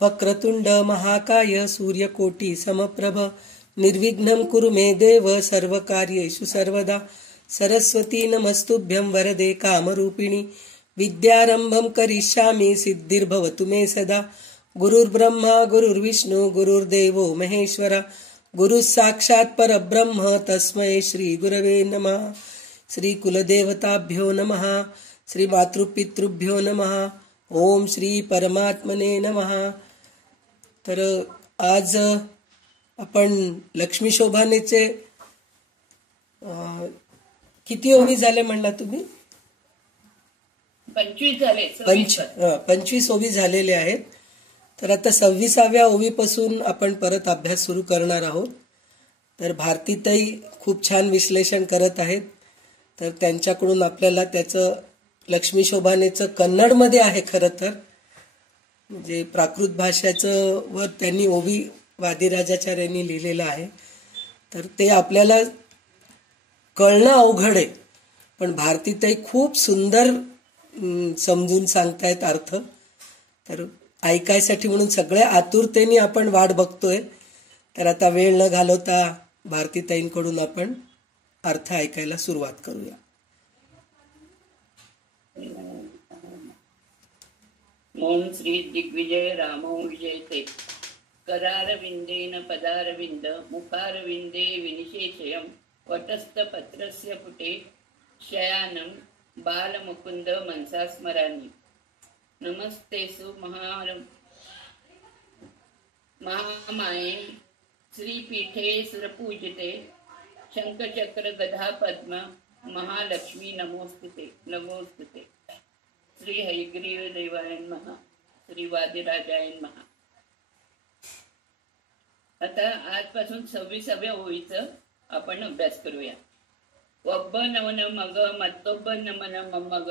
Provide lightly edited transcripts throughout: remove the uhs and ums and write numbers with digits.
वक्रतुंड महाकाय सूर्यकोटी समप्रभ निर्विघ्नं कुरु मे देव सर्वकार्येषु सर्वदा। सरस्वती नमस्तुभ्यं वरदे कामरूपिणी विद्यारंभं करिष्यामि सिद्धिर्भवतु मे सदा। गुरुर्ब्रह्मा गुरुर्विष्णू गुरुर्देवो महेश्वरा गुरुः साक्षात् परब्रह्म तस्मै श्री गुरवे नमः। श्री कुलदेवताभ्यो नमः, श्री मातृपितृभ्यो नमः, ओम श्री परमात्मने नमः। तर आज आपण लक्ष्मी शोभानेचे किती ओवी झाले म्हणला तुम्ही? 25 झाले. 25 ओवी झालेले आहेत. तर आता 26व्या ओवीपासून आपण परत अभ्यास सुरू करणार आहोत. तर भारतीताई खूप छान विश्लेषण करत आहेत. तर त्यांच्याकडून आपल्याला त्याचं लक्ष्मी शोभानेचं कन्नडमध्ये आहे खरं तर, म्हणजे प्राकृत भाषेचं वर त्यांनी ओवी वादिराजाचार्यांनी लिहिलेलं आहे. तर ते आपल्याला कळणं अवघड आहे, पण भारतीताई खूप सुंदर समजून सांगतायत अर्थ. तर ऐकायसाठी म्हणून सगळ्या आतुरतेने आपण वाट बघतोय. तर आता वेळ न घालवता भारतीताईंकडून आपण अर्थ ऐकायला सुरुवात करूया. ओम श्री दिग्विजय रामो विजयते करारविंदेन पदारविंद मुखारविंदे विनिशेषयं वटस्थ पत्रस्य पुटे शयानं बालमुकुंद मनसा स्मरामि. नमस्तेसु महामाये श्रीपीठे सुरपूजिते शंखचक्र गदा पद्म महालक्ष्मी नमोस्तुते नमोस्तुते. श्री हयग्रीव देवाय नमः, श्री वादिराजाय नमः. आता आजपासून 26व्या ओवीचं आपण अभ्यास करूया. ಒಬ್ಬ ನವನ ಮಗ ಮತ್ತೊಬ್ಬ ನಮನ ಮೊಮ್ಮಗ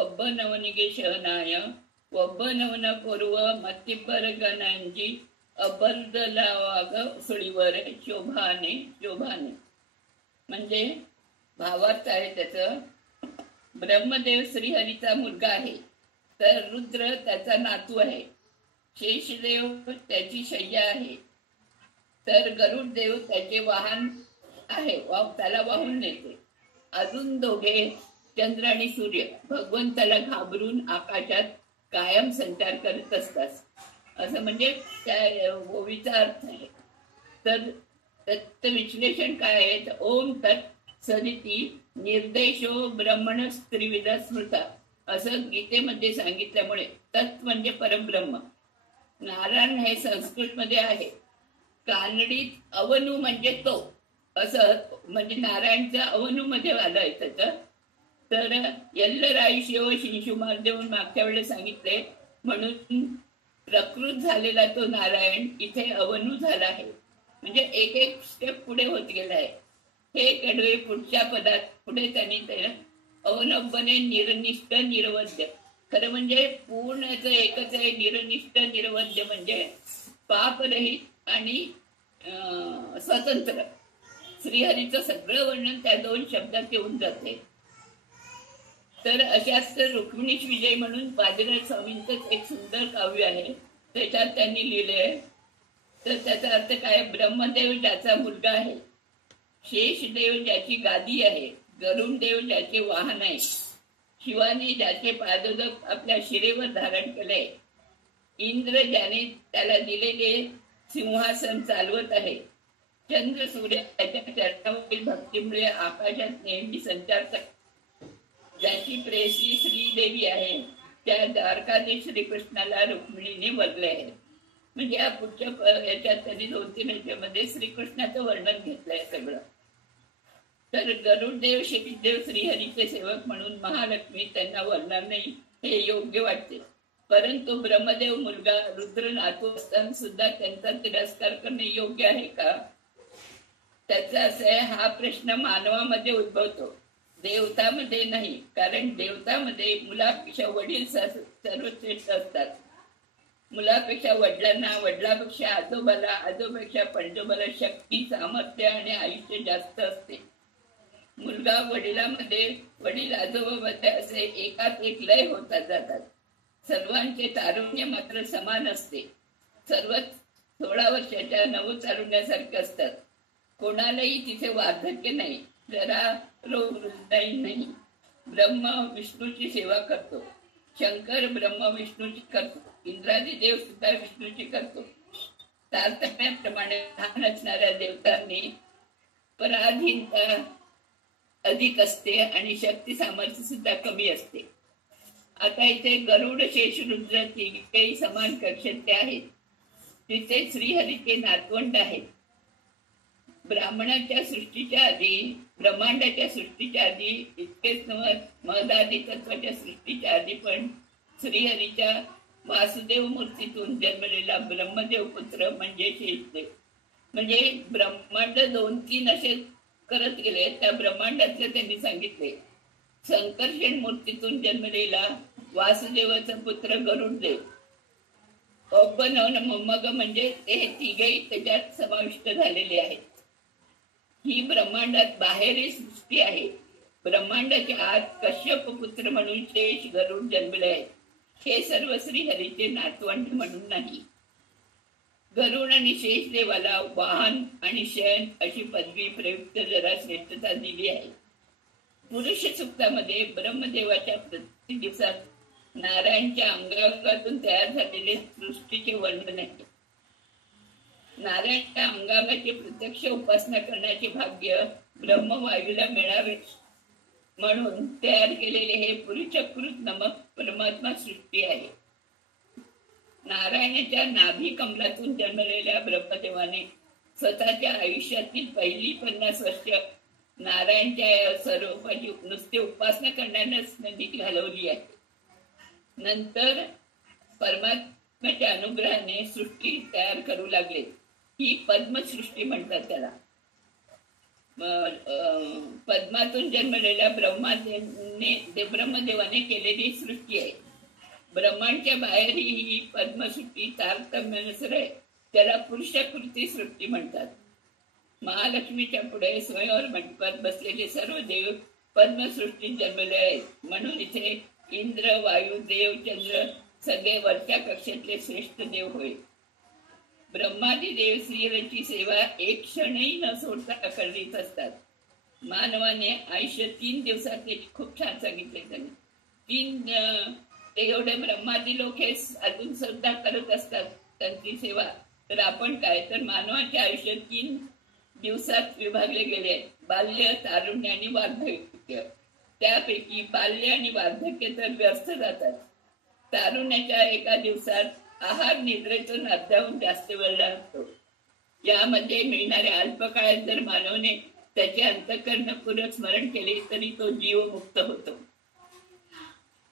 ಒಬ್ಬ ನವನಿಗೆ ಶಹನಾಯ ಒಬ್ಬ ನವನ ಕೊರುವ ಮತ್ತಿಬ್ಬರ ಗಣಂಜಿ अबर्दलावाग सुळीवर शोभाने शोभाने. म्हणजे भावार्थ आहे त्याचं, ब्रह्मदेव श्रीहरीचा मुलगा आहे, तर रुद्र त्याचा नातू आहे, शेषदेव त्याची शय्या आहे, तर गरुड देव त्याचे वाहन आहे, त्याला वाहून नेते. अजून दोघे चंद्र आणि सूर्य भगवंताला घाबरून आकाशात कायम संचार करत असतात, असं म्हणजे त्या ओवीचा अर्थ आहे. तर त्याचं विश्लेषण काय आहे, तर ओम तत् सदिती निर्देशो ब्रह्मण त्रिविध स्मृता असं गीतेमध्ये सांगितल्यामुळे तत् म्हणजे परब्रह्म. नारायण हे संस्कृत मध्ये आहे, कानडीत अवनु म्हणजे तो, असं म्हणजे नारायणचं अवनु मध्ये आलं आहे त्याचं. तर यल्लराई शिव शिंशुमार देऊन मागच्या वेळेला सांगितले, म्हणून प्रकृत झालेला तो नारायण इथे अवनु झाला आहे, म्हणजे एक एक स्टेप पुढे होत गेला आहे. हे कडवे पुढच्या पदात पुढे त्यांनी ते अवनब्बने निरनिष्ठ निरवध्य, खरं म्हणजे पूर्णच एकच आहे. निरनिष्ठ निरवध्य म्हणजे पापरहित आणि स्वतंत्र. श्रीहरीचं सगळं वर्णन त्या 2 शब्दात येऊन जाते. तर अशाच रुक्मिणीश विजय म्हणून वादिराज स्वामींचंच एक सुंदर काव्य आहे, त्याच्यात त्यांनी लिहिले. तर त्याचा अर्थ काय, ब्रह्मदेव ज्याचा मुलगा आहे, शेषदेव ज्याची गादी आहे, गरुड देव ज्याचे वाहन आहे, शिवाने ज्याचे पादोदक आपल्या शिरेवर धारण केले, इंद्र ज्याने त्याला दिलेले सिंहासन चालवत आहे, चंद्र सूर्य त्याच्या चरणावरील भक्तीमुळे आकाशात नेहमी संचार करतात, ज्याची प्रेयसी श्रीदेवी आहे, त्या द्वारकाधीश श्रीकृष्णाला रुक्मिणीने वरले आहे. म्हणजे या पुढच्या याच्यात त्यांनी 2-3 याच्यामध्ये श्रीकृष्णाचं वर्णन घेतलंय सगळं. तर गरुडदेव शेषदेव श्रीहरीचे सेवक म्हणून महालक्ष्मी त्यांना वरणार नाही हे योग्य वाटते, परंतु ब्रह्मदेव मुलगा रुद्र नातू असताना सुद्धा त्यांचा तिरस्कार करणे योग्य आहे का? त्याचा असं आहे, हा प्रश्न मानवामध्ये उद्भवतो, देवतामध्ये नाही. कारण देवतामध्ये मुलापेक्षा वडील सर्वश्रेष्ठ असतात. मुलापेक्षा वडिलांना, वडिलापेक्षा आजोबाला, आजोबापेक्षा पणजोबाला शक्ती, सामर्थ्य आणि आयुष्य जास्त असते. मुलगा वडिलांमध्ये, वडील आजोबामध्ये असे एकात एक लय होतात जातात. सर्वांचे तारुण्य मात्र समान असते. सर्वच 16 वर्षाच्या नवतारुण्यासारखे असतात. कोणालाही तिथे वार्धक्य नाही, जरा रोग नाही. ब्रह्म विष्णूची सेवा करतो. शंकर ब्रह्म विष्णूची करतो. इंद्रादी देव सुद्धा विष्णूची करतो. तारतम्याप्रमाणे लहान असणाऱ्या देवतांनी पराधीनता अधिक असते आणि शक्ती सामर्थ्य सुद्धा कमी असते. आता इथे गरुड, शेष, रुद्र तिघेही समान कक्षेतले आहेत. तिथे श्रीहरीचे नातवंड आहेत. ब्राह्मणाच्या सृष्टीच्या आधी, ब्रह्मांडाच्या सृष्टीच्या आधी इतकेच महदादी तत्वाच्या सृष्टीच्या आधी पण श्रीहरीच्या वासुदेव मूर्तीतून जन्मलेला ब्रह्मदेव पुत्र म्हणजे शेषदेव. म्हणजे ब्रह्मांड 2-3 असे करत गेले. त्या ब्रह्मांडातले त्यांनी सांगितले. संकर्षण मूर्तीतून जन्मलेला वासुदेवाचा पुत्र गरुडदेव. मग म्हणजे ते तिघेही त्याच्यात समाविष्ट झालेले आहेत. ही ब्रह्मांडात बाहेरील सृष्टी आहे. ब्रह्मांडाच्या आत कश्यप पुत्र म्हणून शेष, गरुड जन्मले आहेत. हे सर्व श्रीहरीचे नातवंड म्हणून नाही. गरुड आणि शेष देवाला वाहन आणि शयन अशी पदवी प्रयुक्त जरा श्रेष्ठता दिली आहे. पुरुष सूक्तामध्ये ब्रह्मदेवाच्या प्रत्येक दिवसात नारायणच्या अंगांगातून तयार झालेले सृष्टीचे वर्णन आहे. नारायणच्या अंगांगाची प्रत्यक्ष उपासना करण्याचे भाग्य ब्रह्मवायूला मिळावे म्हणून तयार केलेले हे पुरुषकृत नमक परमात्मा सृष्टी आहे. नारायणाच्या नाभी कमलातून जन्मलेल्या ब्रह्मदेवाने स्वतःच्या आयुष्यातील पहिली 50 वर्ष नारायणच्या स्वरूपाची नुसती उपासना करण्यानेच घालवली आहे. नंतर परमात्म्याच्या अनुग्रहाने सृष्टी तयार करू लागले. ही पद्मसृष्टी म्हणतात त्याला. पद्मातून जन्मलेल्या ब्रह्मदेवाने केलेली सृष्टी आहे. ब्रह्मांडच्या बाहेर ही पद्मसृष्टी तारतम्यानुसार आहे. त्याला पुरुषकृती सृष्टी म्हणतात. महालक्ष्मीच्या पुढे स्वयंवर मंडपात बसलेले सर्व देव पद्मसृष्टीत जन्मले आहेत. म्हणून इथे इंद्र, वायू, देव, चंद्र सगळे वरच्या कक्षेतले श्रेष्ठ देव होय. ब्रह्मादी देव श्रीहरीची सेवा एक क्षणही न सोडता करीत असतात. मानवाने आयुष्य 3 दिवसात खूप छान सांगितले त्यांनी. ते एवढे ब्रह्मादी लोक हे अजून सुद्धा करत असतात त्यांची सेवा. तर आपण काय, तर मानवाचे आयुष्य 3 दिवसात विभागले गेले. बाल्य, तारुण्य आणि वार्धक्य. त्यापैकी बाल्य आणि वार्धक्य तर व्यस्त जातात. तारुण्याच्या एका दिवसात आहार निद्रेतून अर्ध्याहून जास्त वेळ लागतो. यामध्ये मिळणाऱ्या अल्पकाळात जर मानवने त्याचे अंतःकरणपूर्वक स्मरण केले तरी तो जीव मुक्त होतो.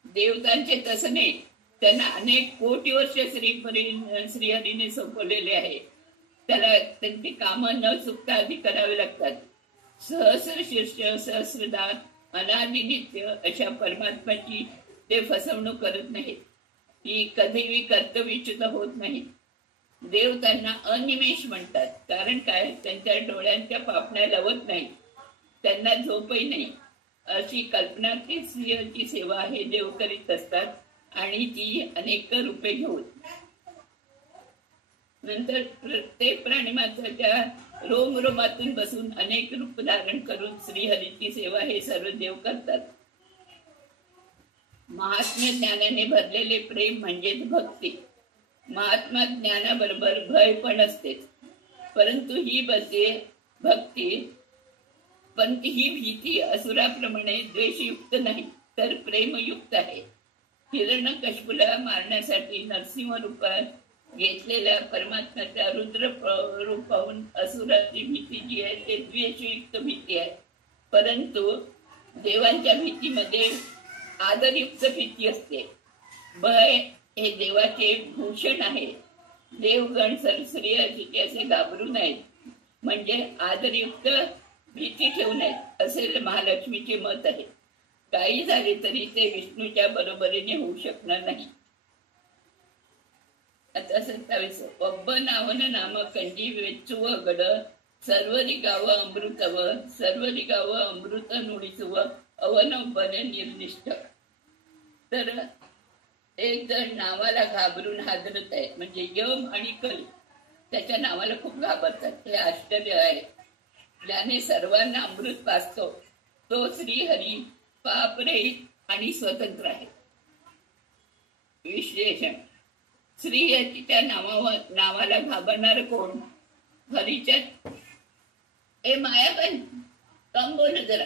देवतांचे तसं नाही. त्यांना अनेक कोटी वर्ष श्रीहरीने सोपवलेले आहे. त्याला त्यांची कामं न चुकता आधी करावे लागतात. सहस्र शीर्ष, सहस्रदा, अनादि नित्य अशा परमात्म्याची ते फसवणूक करत नाहीत. ती कधीही कर्तव्यच्युत होत नाही. देव त्यांना अनिमेष म्हणतात. कारण काय, त्यांच्या डोळ्यांच्या पापण्या लवत नाही, त्यांना झोपही नाही. अशी कल्पना ती श्रीहरीची सेवा हे देव करीत असतात आणि ती अनेक रूपे घेऊन. नंतर प्रत्येक प्राणीमात्राच्या रोमरोमातून बसून अनेक रूप धारण करून श्रीहरीची सेवा हे सर्व देव करतात. महात्म्य ज्ञानाने भरलेले प्रेम म्हणजेच भक्ती. महात्मा ज्ञानाबरोबर भय पण असते. परंतु ही भीती असुराप्रमाणे द्वेषयुक्त नाही, तर प्रेमयुक्त आहे. हिरण्यकश्यपूला मारण्यासाठी नरसिंह रूपात घेतलेल्या परमात्म्याच्या रुद्र रूप पाहून असुराची भीती जी आहे ते द्वेषयुक्त भीती आहे. परंतु देवांच्या भीतीमध्ये आदरयुक्त भीती असते. भय हे देवाचे भूषण आहे. देवगण श्रीहरीचे असे घाबरू नयेत, म्हणजे आदरयुक्त भीती ठेवू नयेत असे महालक्ष्मीचे मत आहे. काही झाले तरी ते विष्णूच्या बरोबरीने होऊ शकणार नाही. आता 27 ಒಬ್ಬ ನಾವನ ನಾಮ ಕಂಡಿ ವೆಚ್ಚುವ ಗಡ ಸರ್ವರಿಗಾವ ಅಮೃತವ ಸರ್ವರಿಗಾವ ಅಮೃತ ನುಡಿಸುವ ಅವನೊಬ್ಬನೇ ನಿರ್ನಿಷ್ಠ. तर एक जण नावाला घाबरून हादरत आहे, म्हणजे यम आणि कल त्याच्या नावाला खूप घाबरतात. हे आश्चर्य आहे. ज्याने सर्वांना अमृत पाजतो तो श्रीहरी पापरहित आणि स्वतंत्र आहे. विश्लेषण. श्रीहरीच्या नावाला घाबरणार कोण? हरीच्या मायाबन कम बोल जरा.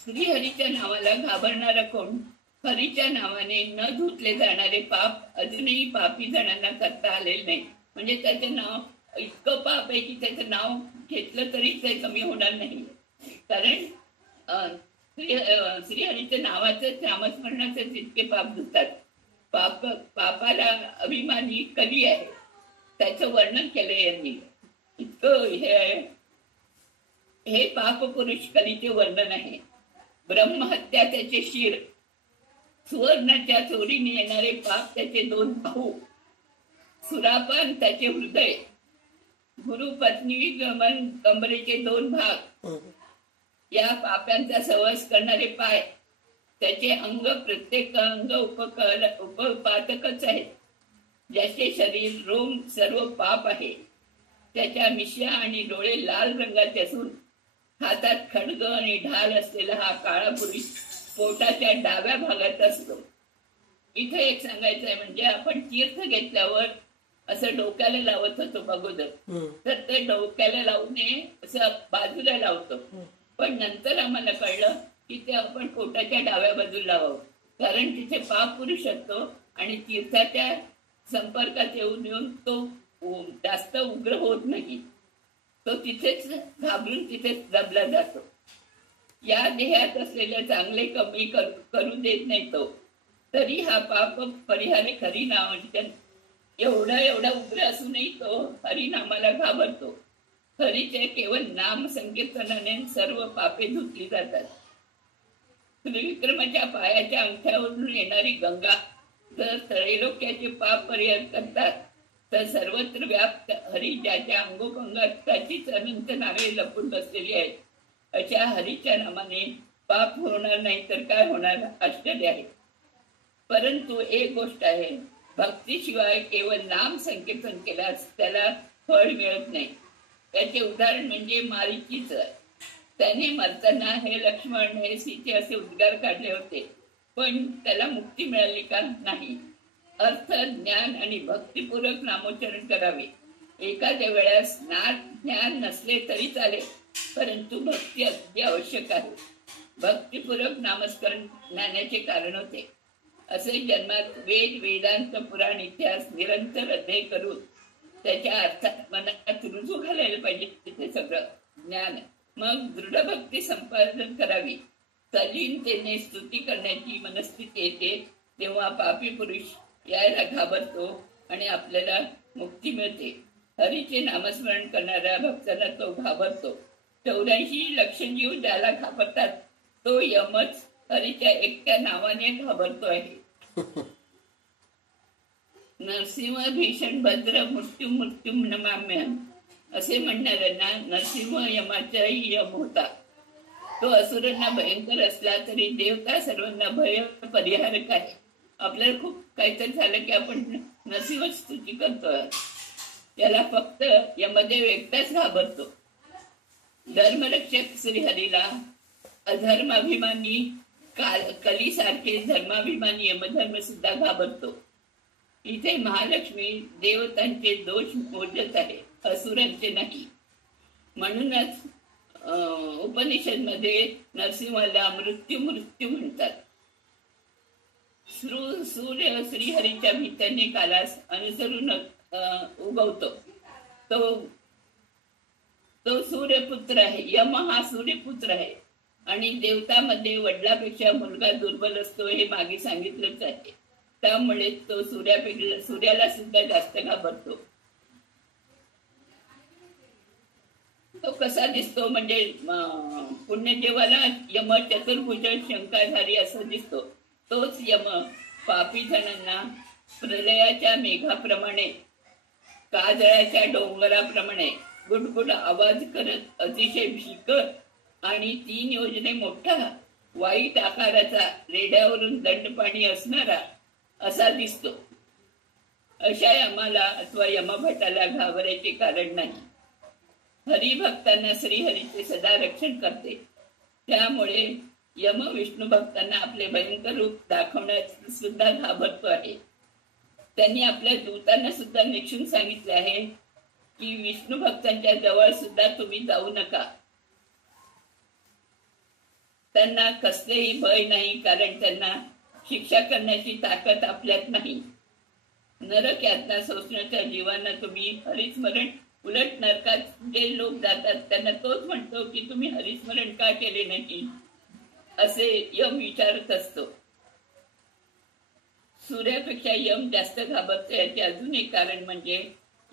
श्रीहरीच्या नावाला घाबरणारा कोण? हरीच्या नावाने न धुतले जाणारे पाप अजूनही पापी जणांना करता आलेले नाही. म्हणजे त्याचं नाव इतकं पाप आहे की त्याचं नाव घेतलं तरी ते कमी होणार नाही. कारण श्रीहरीच्या नावाचं नामस्मरणाचं जितके पाप धुतात. पापाला अभिमानी कवी आहे, त्याचं वर्णन केलंय यांनी. इतकं हे पाप पुरुष कलीचे वर्णन आहे. ब्रह्महत्या त्याचे शिर, सुवर्णाच्या चोरीने येणारे पाप त्याचे 2 बाहू, सुरापान त्याचे हृदय, गुरु पत्नी गमन कंबरेचे 2 भाग, या पाप्यांचा सहवास करणारे पाय, त्याचे अंग प्रत्येक अंग उपपातकच आहेत. ज्याचे शरीर रोम सर्व पाप आहे. त्याच्या मिश्या आणि डोळे लाल रंगाचे असून हातात खड्ग आणि ढाल असलेला हा काळा पुरुष पोटाच्या डाव्या भागात असतो. इथे एक सांगायचं आहे, म्हणजे आपण तीर्थ घेतल्यावर असं डोक्याला लावत होतो अगोदर, तर ते डोक्याला लावू नये असं बाजूला लावतो. पण नंतर आम्हाला कळलं की ते आपण पोटाच्या डाव्या बाजूला लावावं, कारण तिथे पाप पुरुष असतो आणि तीर्थाच्या संपर्कात येऊन तो जास्त उग्र होत नाही. तो तिथेच घाबरून तिथेच दबला जातो. या देहात असलेल्या चांगले कमी करू देत नाही तो. तरी हा पाप परिहारे हरिनाम. एवढा उग्र असूनही तो हरिनामाला घाबरतो. हरीचे केवळ नाम संकीर्तनाने सर्व पापे धुतली जातात. त्रिविक्रमाच्या पायाच्या अंगठ्यावरून येणारी गंगा जर त्रैलोक्याचे पाप परिहार करतात, तर सर्वत्र व्याप्त हरी ज्याच्या अंगोपंगात त्याचीच अनंत नावे लपून बसलेली आहेत, अशा हरीच्या नामाने पाप होणार नाही तर काय होणार? आश्चर्य आहे. परंतु एक गोष्ट आहे, भक्तीशिवाय केवळ नाम संकीर्तन केल्यास त्याला फळ मिळत नाही. त्याचे उदाहरण म्हणजे मारीचीच. त्याने मरताना हे लक्ष्मण, हे सीते असे उद्गार काढले होते, पण त्याला मुक्ती मिळाली का? नाही. अर्थ, ज्ञान आणि भक्तिपूर्वक नामोच्चारण करावे. एखाद्या वेळेस ज्ञान नसले तरी चालेल, परंतु भक्ती अगदी आवश्यक आहे. भक्तिपूर्वक नामस्मरण ज्ञानाचे कारण होते. असे जन्मात वेदांत, पुराण, इतिहास निरंतर अध्ययन करून त्याच्या अर्थात मनात रुजू घालायला पाहिजे तिथे सगळं ज्ञान. मग दृढ भक्ती संपादन करावी. तल्लीनतेने स्तुती करण्याची मनस्थिती येते, तेव्हा पापी पुरुष यायला घाबरतो आणि आपल्याला मुक्ती मिळते. हरीचे नामस्मरण करणाऱ्या भक्तांना तो घाबरतो. 84 लक्ष जीव ज्याला घाबरतात तो यमच हरीच्या एकट्या नावाने घाबरतो आहे. नरसिंह भीषण भद्र मृत्यू नमाम्यहम असे म्हणणाऱ्यांना नरसिंह यमाचाही यम होता. तो असुरांना भयंकर असला तरी देवता सर्वांना भय परिहारक आहे. आपल्याला खूप काहीतरी झालं की आपण नरसिंह स्तुती करतो, त्याला फक्त यमदेव एकटाच घाबरतो. धर्मरक्षक श्रीहरीला अधर्माभिमानी कलीसारखे धर्माभिमानी यमधर्म सुद्धा घाबरतो. इथे महालक्ष्मी देवतांचे दोष मोजत आहे, असुरांचे नाही. म्हणूनच उपनिषद मध्ये नरसिंहाला मृत्यू म्हणतात. सूर्य श्रीहरीच्या भीत्याने कालास अनुसरून उगवतो. तो सूर्यपुत्र आहे. यम हा सूर्यपुत्र आहे आणि देवतामध्ये वडिलापेक्षा मुलगा दुर्बल असतो हे मागे सांगितलंच आहे. त्यामुळे तो सूर्याला सुद्धा जास्त घाबरतो. तो कसा दिसतो म्हणजे पुण्यदेवाला यम चतुर्भुज शंकाधारी असं दिसतो. तोच यम पापी जणांना प्रलयाच्या मेघाप्रमाणे, काजळाच्या डोंगराप्रमाणे गुडगुड आवाज करत अतिशय भीकर आणि 3 योजने मोठा वाईट आकाराचा, रेड्यावरून दंडपाणी असणारा असा दिसतो. अशा यमाला अथवा यमभटाला घाबरायचे कारण नाही. हरिभक्तांना श्रीहरीचे सदा रक्षण करते. त्यामुळे यम विष्णू भक्तांना आपले भयंकर रूप दाखवण्यास सुद्धा घाबरतो आहे. त्यांनी आपल्या दूतांना सुद्धा निक्षून सांगितले आहे की विष्णू भक्तांच्या जवळ सुद्धा तुम्ही जाऊ नका. त्यांना कसलेही भय नाही, कारण त्यांना शिक्षा करण्याची ताकद आपल्यात नाही. नरक यातना सोसण्याच्या जीवांना तुम्ही हरिस्मरण, उलट नरकात जे लोक जातात त्यांना तोच म्हणतो की तुम्ही हरिस्मरण का केले नाही, असे यम विचारत असतो. सूर्यापेक्षा यम जास्त घाबरतो याचे अजून एक कारण म्हणजे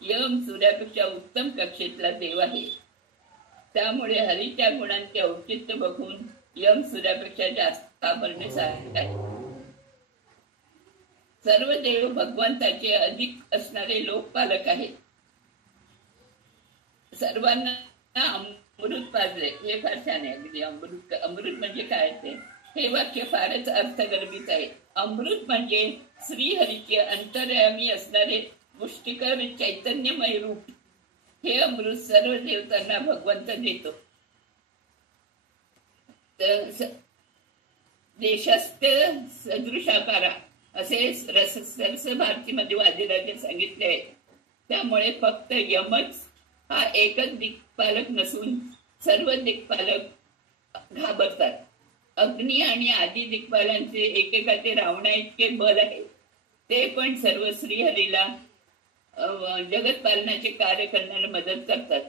यम सूर्यापेक्षा उत्तम कक्षेतला देव आहे. त्यामुळे हरीच्या गुणांचे औचित्य बघून यम सूर्यापेक्षा जास्त घाबरणे साहजिक आहे. सर्व देव भगवंताचे अधिक असणारे लोकपालक आहेत. सर्वांना अमृत पाजले, हे फार छान आहे. अगदी अमृत, अमृत म्हणजे काय ते, हे वाक्य फारच अर्थगर्भित आहे. अमृत म्हणजे श्रीहरीचे अंतर्यामी असणारे पुष्टिकर चैतन्यमय रूप. हे अमृत सर्व देवतांना भगवंत देतो. देशस्थ सदृशाकारा असे सरस भारतीमध्ये वादिराजे सांगितले आहे. त्यामुळे फक्त यमच हा एकच दिक्पालक नसून सर्व दिक्पालक घाबरतात. अग्नी आणि आदी दिक्पालांचे एकेकाचे रावणा इतके बल आहे. ते पण सर्व श्रीहरीला जगत पालनाचे कार्य करण्याला मदत करतात.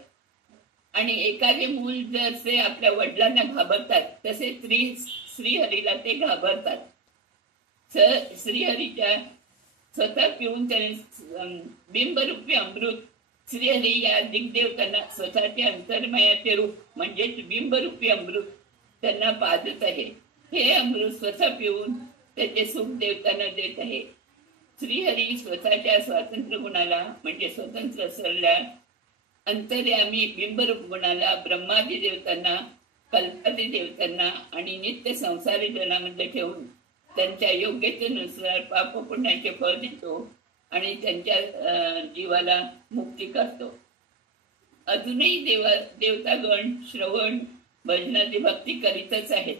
आणि एखादे मूल जसे आपल्या वडिलांना घाबरतात तसे श्रीहरीला ते घाबरतात. श्रीहरीच्या स्वतः पिऊन त्याने बिंबरूपी अमृत श्रीहरी या दिग्देवतांना स्वतःचे अंतर्मयाचे रूप म्हणजेच बिंबरूपी अमृत त्यांना पाजत आहे. हे अमृत स्वतः पिऊन त्याचे सुख देवतांना देत आहे. श्रीहरी स्वतःच्या स्वातंत्र्य गुणाला म्हणजे स्वतंत्र असलेल्या अंतर्यामी बिंबरूप गुणाला ब्रह्मादी देवतांना, कल्पादी देवतांना आणि नित्य संसारी जनामध्ये ठेवून त्यांच्या योग्यतेनुसार पाप पुण्याचे फळ देतो आणि त्यांच्या जीवाला मुक्ती करतो. अजूनही देवतागण श्रवण भजनाची भक्ती करीतच आहेत.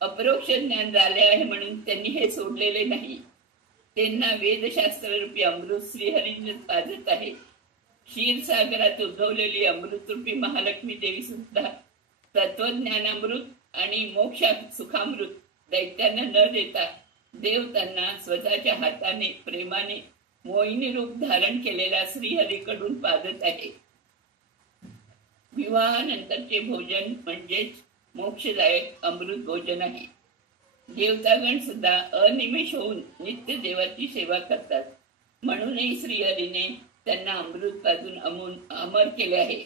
अपरोक्ष ज्ञान झाले आहे म्हणून त्यांनी हे सोडलेले नाही. त्यांना वेदशास्त्र रूपी अमृत श्रीहरीने पाजत आहे. क्षीरसागरात उद्भवलेली अमृतरूपी महालक्ष्मी देवी सुद्धा तत्वज्ञानामृत आणि मोक्ष सुखामृत दैत्यांना न देता देव त्यांना स्वतःच्या हाताने प्रेमाने मोहिनी रूप धारण केलेल्या श्रीहरीकडून पाजत आहे. विवाहानंतरचे भोजन म्हणजेच मोक्षदायक अमृत भोजन आहे. देवतागण सुद्धा अनिमेष होऊन नित्य देवाची सेवा करतात. म्हणूनही श्रीहरीने त्यांना अमृत पाजून अमर केले आहे.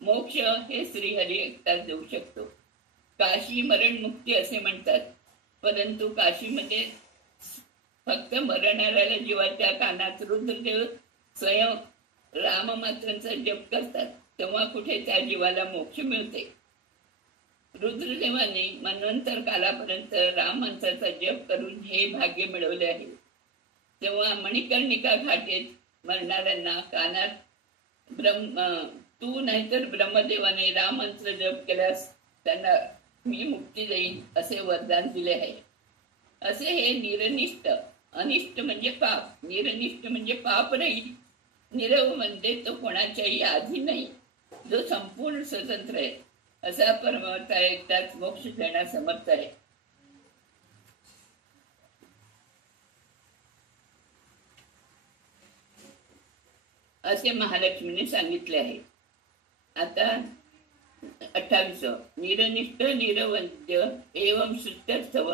मोक्ष हे श्रीहरी एकटाच देऊ शकतो. काशी मरण मुक्ती असे म्हणतात, परंतु काशीमध्ये फक्त मरणाऱ्याला जीवाच्या कानात रुद्रदेव स्वयं राममात्रांचा जप करतात, तेव्हा कुठे त्या जीवाला मोक्ष मिळते. रुद्रदेवाने मन्वंतर कालापर्यंत राममंत्राचा जप करून हे भाग्य मिळवले आहे. तेव्हा मणिकर्णिका घाटेत मरणाऱ्यांना कानात तू नाहीतर ब्रह्मदेवाने राममंत्र जप केल्यास त्यांना मी मुक्ती देईन असे वरदान दिले आहे. असे हे निरनिष्ठ, अनिष्ट म्हणजे पाप, निरनिष्ठ म्हणजे पाप नाही, निरव म्हणजे तो कोणाच्याही आधी नाही, जो संपूर्ण स्वतंत्र आहे, असा परमार्थ एकटाच मोक्ष देण्यास समर्थ आहे. असे महालक्ष्मीने सांगितले आहे. आता 28 निरनिष्ठ निरवंत्य एवं श्रुत्यर्थव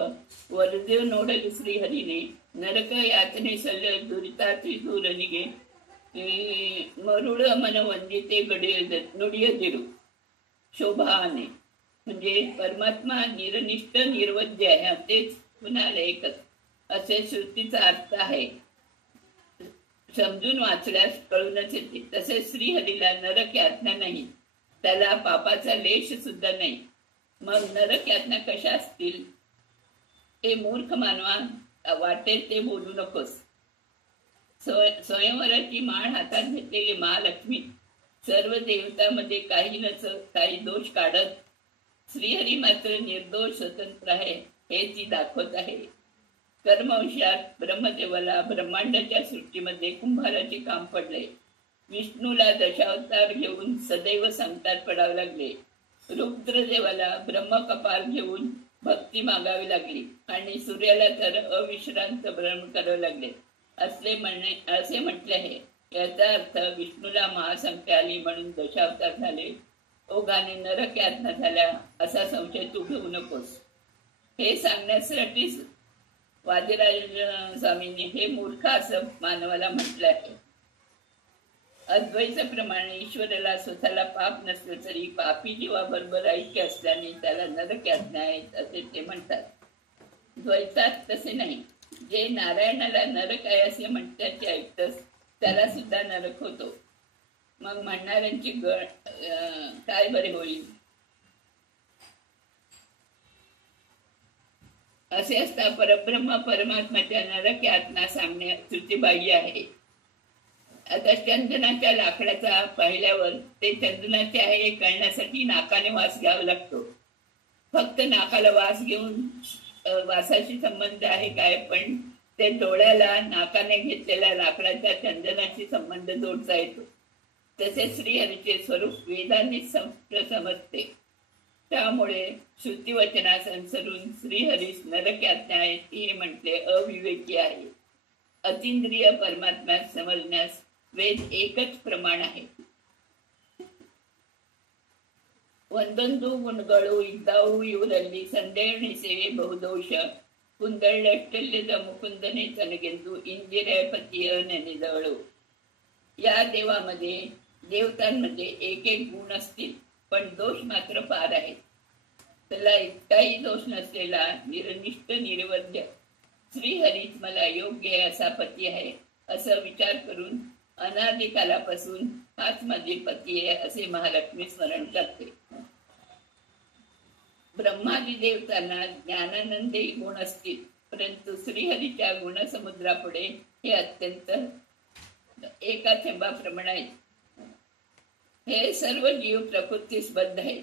वरदेव नोडल श्रीहरीने नरक यातने सल्ल दुरिताती दूर निगे मरुळ मन वंदिते गडिय नुडिय दिरू शोभाने. म्हणजे परमात्मा निरनिष्ठ निर्वद्य आहे, तेच पुन्हा एकच असे श्रुतीचा अर्थ आहे. समजून वाचल्यास कळूनच येते. तसेच श्रीहरीला नरक यातना नाही, त्याला पापाचा लेश सुद्धा नाही. मग नरक यातना कशा असतील? हे मूर्ख मानवा, वाटेल ते बोलू नकोस. स्वयंवराची माळ हातात घेतलेली महालक्ष्मी सर्व देवतांमध्ये काही काही दोष काढत श्रीहरी मात्र निर्दोष स्वतंत्र आहे हे ती दाखवत आहे. कर्मवशात ब्रह्मदेवाला ब्रह्मांडाच्या सृष्टीमध्ये कुंभाराचे काम पडले. विष्णूला दशावतार घेऊन सदैव संकटात पडावे लागले. रुद्रदेवाला ब्रह्मकपाल घेऊन भक्ती मागावी लागली आणि सूर्याला तर अविश्रांत भ्रमण करावे लागले असे म्हटले आहे. याचा अर्थ विष्णूला महासंकटे आली म्हणून दशावतार झाले, ओघाने नरक यातना झाल्या असा संशय तू घेऊ नकोस. हे सांगण्यासाठी वादिराज स्वामींनी हे मूर्ख असं मानवाला म्हटलं आहे. अद्वैताप्रमाणे ईश्वराला स्वतःला पाप नसले तरी पापी जीवाबरोबर ऐक्य असल्याने त्याला नरक यातना आहेत असे ते म्हणतात. द्वैतात तसे नाही. जे नारायणाला नरक आहे असे म्हणतात ते ऐकतच त्याला सुद्धा नरक होतो. मग म्हणणाऱ्यांची काय बरे होईल? असे असता परब्रह्म परमात्म्याच्या नरक यातना सांगणे श्रुतीबाह्य आहे. आता चंदनाच्या लाकडाचा पाहिल्यावर ते चंदनाचे आहे हे कळण्यासाठी नाकाने वास घ्यावा लागतो. फक्त नाकाला वास घेऊन वासाशी संबंध आहे काय, पण ते डोळ्याला नाकाने घेतलेल्या लाकडाच्या चंदनाशी संबंध जोडता येतो. तसे श्रीहरीचे स्वरूप वेदांनी समजते. त्यामुळे श्रुतिवचनास अनुसरून श्रीहरीस नरक यातना आहे हे म्हटले अविवेकी आहे. अतींद्रिय परमात्म्यास समजण्यास वेद एकच प्रमाण आहे. ಒಂದೊಂದು ಗುಣಗಳು ಇದ್ದಾವು ಇವರಲ್ಲಿ ಸಂದೇಹಣಿಸೆವೆ ಬಹುದೋಷ ಕುಂದಳ್ಳಷ್ಟಲ್ಯದ ಮುಕುಂದನೆ ತನಗೆಂದು इंदिरापतीय नेनेदवळू. या देवामध्ये देवतांमध्ये एक एक गुण असतील पण दोष मात्र फार आहेत. त्याला इतकाही दोष नसलेला निरनिष्ठ निर्वद्य श्रीहरीच मला योग्य असा पती आहे असा विचार करून अनादिकालापासून हाच माझे पती आहे असे महालक्ष्मी स्मरण करते. ब्रह्मादी देवतांना ज्ञानानंदी गुण असतील, परंतु श्रीहरीच्या गुणसमुद्रापुढे हे अत्यंत एका थेंबाप्रमाणे आहेत. हे सर्व जीव प्रकृतीस बद्ध आहेत.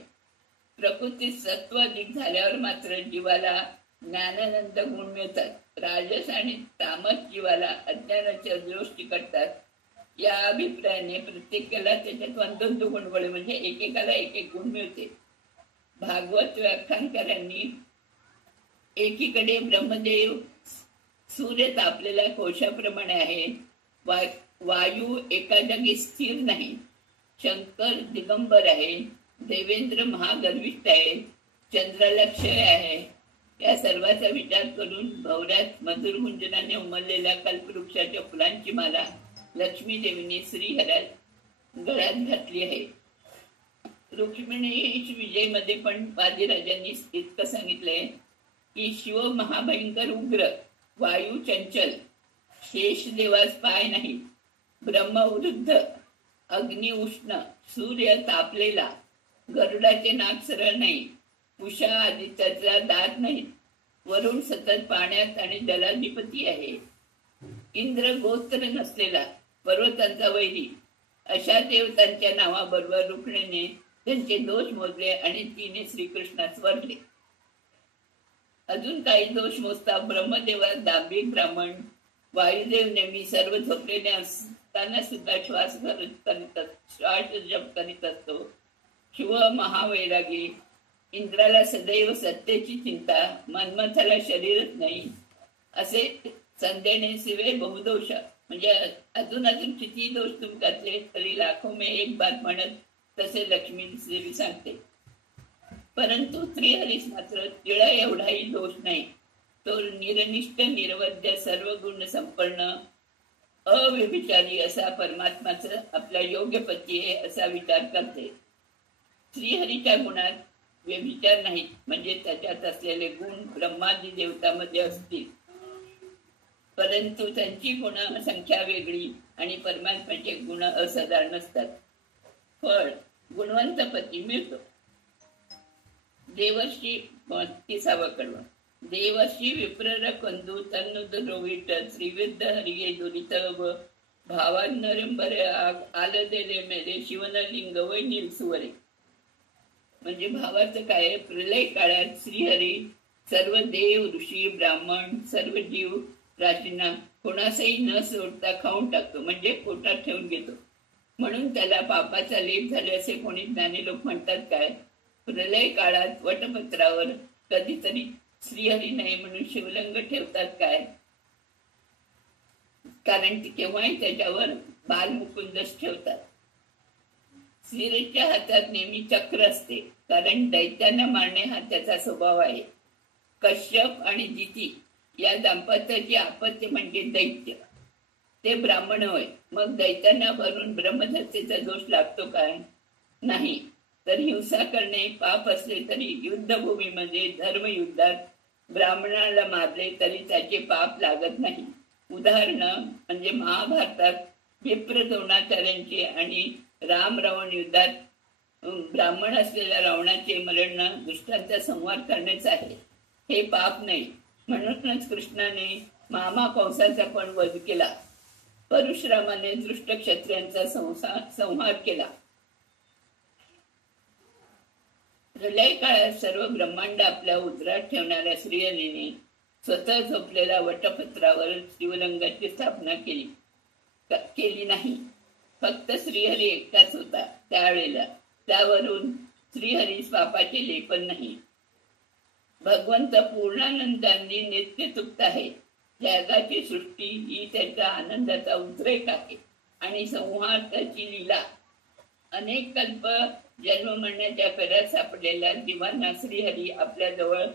प्रकृतीत सत्व अधिक झाल्यावर मात्र जीवाला ज्ञानानंद गुण मिळतात. राजस आणि तामस जीवाला अज्ञानाच्या दृष्टी करतात. या अभिप्रायाने प्रत्येकाला त्याच्यात वंदोंदो गुणबळ म्हणजे एकेकाला एक एक गुण मिळते. भागवत व्याख्यानकारांनी एकीकडे ब्रह्मदेव सूर्य तापलेल्या कोशाप्रमाणे आहे, वायू एका जागी स्थिर नाही, शंकर दिगंबर आहे, देवेंद्र महागर्विष्ठ आहे, चंद्राला क्षय आहे. या सर्वाचा विचार करून भवऱ्यात मधुर गुंजनाने उमललेल्या कल्पवृक्षाच्या फुलांची माला लक्ष्मी देवीने श्रीहरात गळ्यात घातली आहे. रुक्मिणी विजय मध्ये पण वादिराजांनी इतकं सांगितलंय की शिव महाभयंकर उग्र, वायू चंचल, शेष देवास पाय नाही, ब्रह्म वृद्ध, अग्नी उष्ण, सूर्य तापलेला, गरुडाचे नाक सरळ नाही, उषा आदित्याचा दात नाही, वरुण सतत पाण्यात आणि जलाधिपती आहे, इंद्र गोत्र नसलेला, पर्वतांचा वैरी. अशा देवतांच्या नावाबरोबर रुक्मिणीने त्यांचे दोष मोजले आणि तिने श्रीकृष्णास वरले. अजून काही दोष मोजता ब्रह्मदेवा दांभिक ब्राह्मण, वायुदेव नेहमी सर्व झोपलेले असताना सुद्धा श्वास जप करीत असतो, शिव महावैरागी, इंद्राला सदैव सत्तेची चिंता, मन्मथाला शरीरच नाही असे संदेणे सिवे बहुदोष. म्हणजे अजून किती दोष तुम्ही घातले तरी लाखो मे एक बात म्हणत तसे लक्ष्मी देवी सांगते. परंतु श्रीहरीस मात्र तिळा एवढाही दोष नाही. तो निरनिष्ठ निरवद्य सर्व गुण संपन्न अव्यभिचारी असा परमात्माचं आपला योग्य पती आहे असा विचार करते. श्रीहरीच्या गुणात व्यभिचार नाहीत, म्हणजे त्याच्यात असलेले गुण ब्रह्मादी देवतामध्ये असतील, परंतु त्यांची गुण संख्या वेगळी आणि परमात्म्याचे गुण असाधारण असतात. फळ गुणवंत पती मिळतो. देवर्षी 30वा कडवा. देवर्षी विप्रर कंदू तन्नुद रोविट श्रीविद्ध हरिये दुरित व भावांनरंबर आलदेले मेरे शिवनलिंग वै निलसुवरे. म्हणजे भावाचं काय, प्रलय काळात श्रीहरी सर्व देव ऋषी ब्राह्मण सर्व जीव राशींना कोणासही न सोडता खाऊन टाकतो, म्हणजे पोटात ठेवून घेतो. म्हणून त्याला पापाचा लेप झाले असे कोणी ज्ञानी लोक म्हणतात. काय, प्रलय काळात वटपत्रावर कधीतरी श्रीहरी नाही म्हणून शिवलिंग ठेवतात. काय, कारण केव्हाही त्याच्यावर बालमुकुंदच ठेवतात. श्रीहरीच्या हातात नेहमी चक्र असते, कारण दैत्यांना मारणे हा त्याचा स्वभाव आहे. कश्यप आणि दिती या दाम्पत्याची आपत्ती म्हणजे दैत्य, ते ब्राह्मण होय. मग दैत्यांना भरून ब्रह्महत्येचा दोष लागतो काय? नाही. तर हिंसा करणे पाप असले तरी युद्धभूमीमध्ये धर्मयुद्धात ब्राह्मणाला मारले तरी त्याचे पाप लागत नाही. उदाहरण म्हणजे महाभारतात विप्र द्रोणाचार्यांचे आणि राम रावण युद्धात ब्राह्मण असलेल्या रावणाचे मरण दुष्टांचा संहार करण्याच आहे. हे पाप नाही. म्हणूनच कृष्णाने मामा कंसाचा पण वध केला. परशुरामाने दृष्ट क्षत्रियांचा संहार केला. प्रलय काळात सर्व ब्रह्मांड आपल्या उदरात ठेवणाऱ्या श्रीहरीने स्वतः झोपलेल्या वटपत्रावर शिवलिंगाची स्थापना केली नाही. फक्त श्रीहरी एकटाच होता त्यावेळेला. त्यावरून श्रीहरीस पापाचे लेपन नाही. भगवंत पूर्णानंदांनी नित्य तृप्त आहे. जगाची सृष्टी ही त्याच्या आनंदाचा उद्रेक आहे आणि संहार त्याची लीला. अनेक कल्प जन्म मरण्याच्या फेऱ्यात सापडलेल्या जीवांना श्रीहरी आपल्या जवळ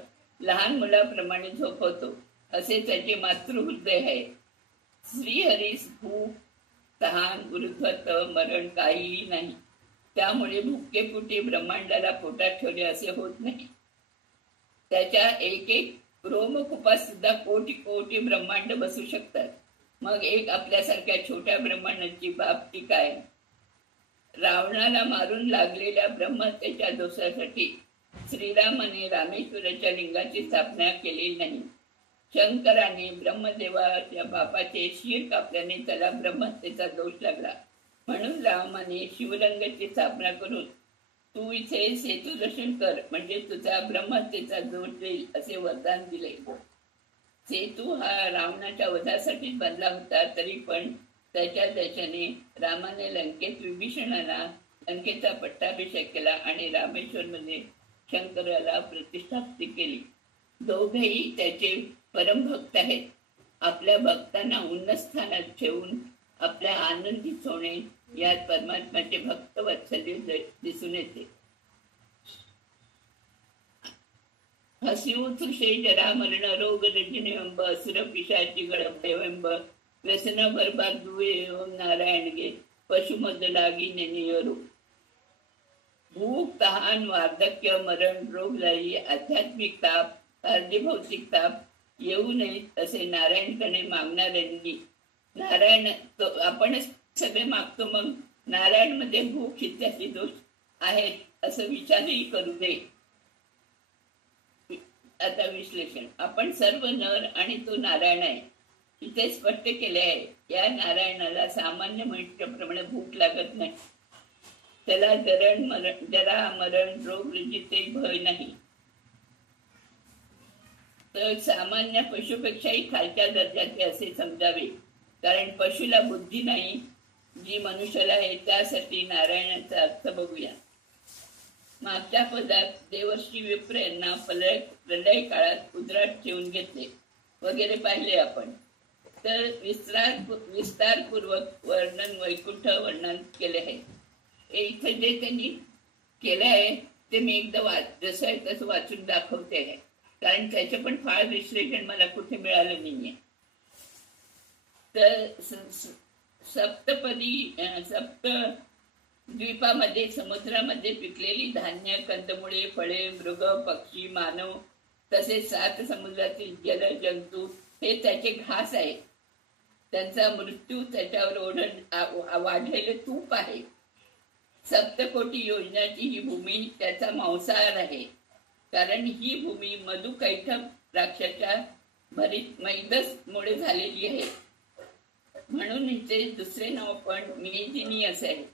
लहान मुलाप्रमाणे झोपवतो, असे त्याचे मातृहृदय आहे. श्रीहरीस भूक तहान गुरुत्वत्व मरण काहीही नाही. त्यामुळे भुकेपोटी ब्रह्मांडाला पोटात ठेवले असे होत नाही. त्याच्या एक एक रोमकुपात सुद्धा कोटी कोटी ब्रह्मांड बसू शकतात. मग एक आपल्यासारख्या छोट्या ब्रह्मांडाची बाबती काय? रावणाला मारून लागलेल्या ब्रह्महत्येच्या दोषासाठी श्रीरामाने रामेश्वराच्या लिंगाची स्थापना केलेली नाही. शंकराने ब्रह्मदेवाच्या बापाचे शिर कापल्याने त्याला ब्रह्महत्येचा दोष लागला. म्हणून रामाने शिवलिंगाची स्थापना करून तू इथे सेतू दर्शन कर, म्हणजे तुझा ब्रह्महत्येचा दोष देईल असे वरदान दिले. सेतू हा रावणाच्या वधासाठी बांधला होता, तरी पण त्याच्या देशाने रामाने लंकेत विभीषणाला लंकेचा पट्टाभिषेक केला आणि रामेश्वर मध्ये शंकराला प्रतिष्ठापित केली. दोघेही त्याचे परमभक्त आहेत. आपल्या भक्तांना उन्नत स्थानात ठेवून आपल्या आनंदित होणे यात परमात्म्याचे भक्त वात्सल्य दिसून येते. हसिऊ तृषे जरा मरण रोग रजनींब असुर पिशाची गळंब व्यसन बरबाद दुवे ओम नारायण गे पशुमद लागी नेनियरू. भूक तहान वार्धक्य मरण रोग झाली आध्यात्मिक ताप पारधिभौतिक ताप येऊ नयेत असे नारायणकडे मागणाऱ्यांनी नारायण आपणच सगळे मागतो, मग नारायण मध्ये भूक इत्यादी दोष आहेत असं विचारही करू नये. आता विश्लेषण. आपण सर्व नर आणि तो नारायण आहे इथे स्पष्ट केले आहे. या नारायणाला सामान्य मनुष्याप्रमाणे भूक लागत नाही. त्याला जरा मरण रोग रुजीचे भय नाही. तर सामान्य पशुपेक्षाही खालच्या दर्जाचे असे समजावे, कारण पशुला बुद्धी नाही जी मनुष्याला आहे. त्यासाठी नारायणाचा अर्थ बघूया. मागच्या पदात देवर्षी विप्र यांना प्रलय काळात उदरात ठेवून घेतले वगैरे पाहिले आपण. तर विस्तारपूर्वक वर्णन वैकुंठ वर्णन केले आहे. इथे जे त्यांनी केलं आहे ते मी एकदा जसं आहे तसं वाचून दाखवते आहे, कारण त्याचे पण फार विश्लेषण मला कुठे मिळालं नाहीये. तर सप्त द्वीपामध्ये समुद्रामध्ये पिकलेली धान्य कंदमुळे फळे मृग पक्षी मानव तसेच 7 समुद्रातील जल जंतू हे त्याचे घास आहे. त्यांचा मृत्यू त्याच्यावर वाढलेले तूप आहे. सप्तकोटी योजनाची ही भूमी त्याचा मांसाहार आहे. कारण ही भूमी मधुकैठभ द्राक्षाच्या भरीत मैदसमुळे झालेली आहे. म्हणून हिचे दुसरे नाव पण मेदिनी असे आहे.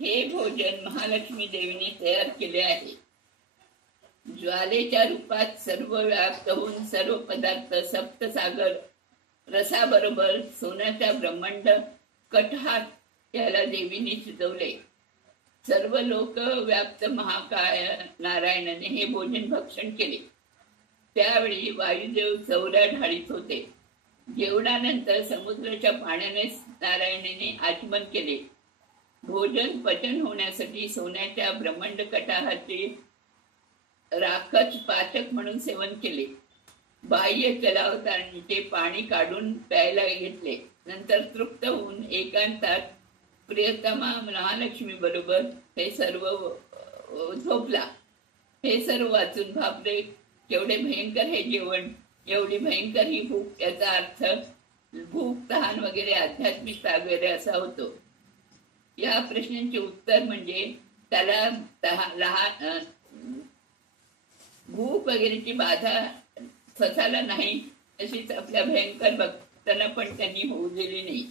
हे भोजन महालक्ष्मी देवीने तयार केले आहे. ज्वालेच्या रूपात सर्व व्याप्त होऊन सर्व पदार्थ सप्तसागर रसाबरोबर सोन्याचा ब्रह्मांड कटहात याला देवीने शिजवले. सर्व लोक व्याप्त महाकाय नारायणाने हे भोजन भक्षण केले. त्यावेळी वायुदेव चौऱ्या ढाळीत होते. जेवणानंतर समुद्राच्या पाण्याने नारायणाने आचमन केले. भोजन पचन होण्यासाठी सोन्याच्या ब्रह्मांड कटाहाचे राखच पाचक म्हणून सेवन केले. बाह्य जलावतारांचे पाणी काढून प्यायला घेतले. नंतर तृप्त होऊन एकांतात प्रियतमा महालक्ष्मी बरोबर हे सर्व झोपला. हे सर्व वाचून बापरे, केवढे भयंकर हे जेवण, एवढी भयंकर ही भूक. याचा अर्थ भूक, तहान वगैरे आध्यात्मिक वगैरे असा होतो. या प्रश्नांचे उत्तर म्हणजे त्याला लहान भूक वगैरेची बाधा स्वतःला नाही, तशीच आपल्या भयंकर भक्तांना पण त्यांनी होऊ दिली नाही.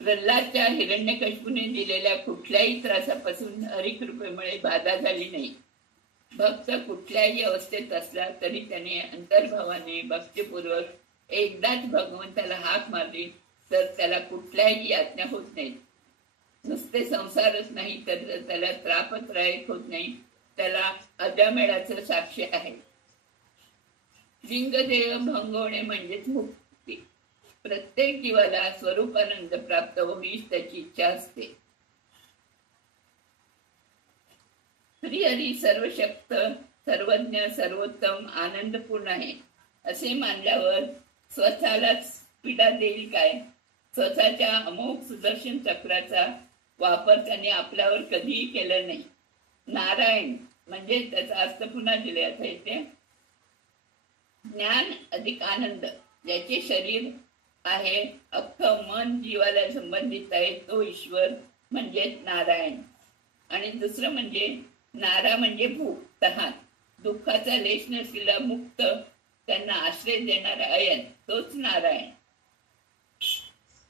प्रल्हादच्या हिरण्यकशिपूने दिलेल्या कुठल्याही त्रासापासून हरिकृपेमुळे बाधा झाली नाही. भक्त कुठल्याही अवस्थेत असला तरी त्याने अंतर्भावाने भक्तिपूर्वक एकदाच भगवंताला हाक मारली तर त्याला कुठल्याही यातना होत नाहीत. नुसते संसारच नाही तर त्याला त्रापत्रयक होत नाही. त्याला अजामेळाचं साक्ष आहे. लिंगदेह भंगवणे म्हणजेच मुक्ती. प्रत्येक जीवाला स्वरूपानंद प्राप्त होईच त्याची इच्छा असते. श्रीहरी सर्वशक्त, सर्वज्ञ, सर्वोत्तम, आनंदपूर्ण आहे असे मानल्यावर स्वतःलाच पीडा देईल काय? स्वतःच्या अमोघ सुदर्शन चक्राचा वापर त्याने आपल्यावर कधीही केला नाही. नारायण म्हणजे त्याचा अर्थ पुन्हा दिला येते. ज्ञान अधिक आनंद. ज्याचे शरीर आहे, अख्खं मन जीवाला संबंधित आहे, तो ईश्वर म्हणजे नारायण. आणि दुसरं म्हणजे नारा म्हणजे भूक, तहान, दुःखाचा लेश नसलेला मुक्त, त्यांना आश्रय देणारा अयन, तोच नारायण.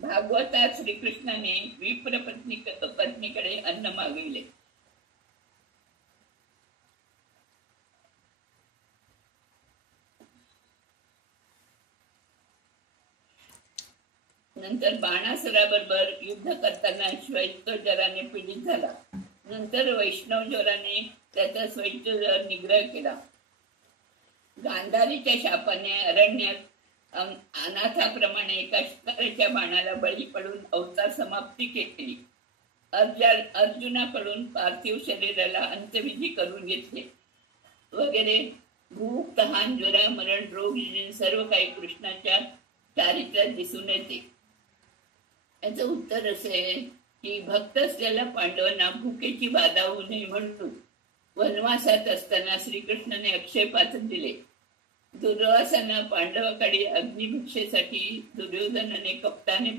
भागवतात श्रीकृष्णाने विप्र पत्नीकडे अन्न मागविले. नंतर बाणासुराबरोबर युद्ध करताना श्वेतज्वराने पीडित झाला. नंतर वैष्णव ज्वराने त्याचा श्वेतज्वर निग्रह केला. गांधारीच्या शापाने अरण्यात अनाथाप्रमाणे एका शिकाऱ्याच्या बाणाला बळी पडून अवतार समाप्ती केली. अर्जुनाकडून पार्थिव शरीराला अंत्यविधी करून घेतले वगैरे. भूक, तहान, ज्वरा, मरण, रोग, सर्व काही कृष्णाच्या चारित्र्यात दिसून येते. याचं उत्तर असे आहे की भक्त असलेल्या पांडवांना भूकेची बाधा होऊ नये म्हणून वनवासात असताना श्रीकृष्णाने अक्षय पात्र दिले. दुर्वासांना पांडवाकडे अग्निभिक्षेसाठी दुर्योधनाने कप्ताने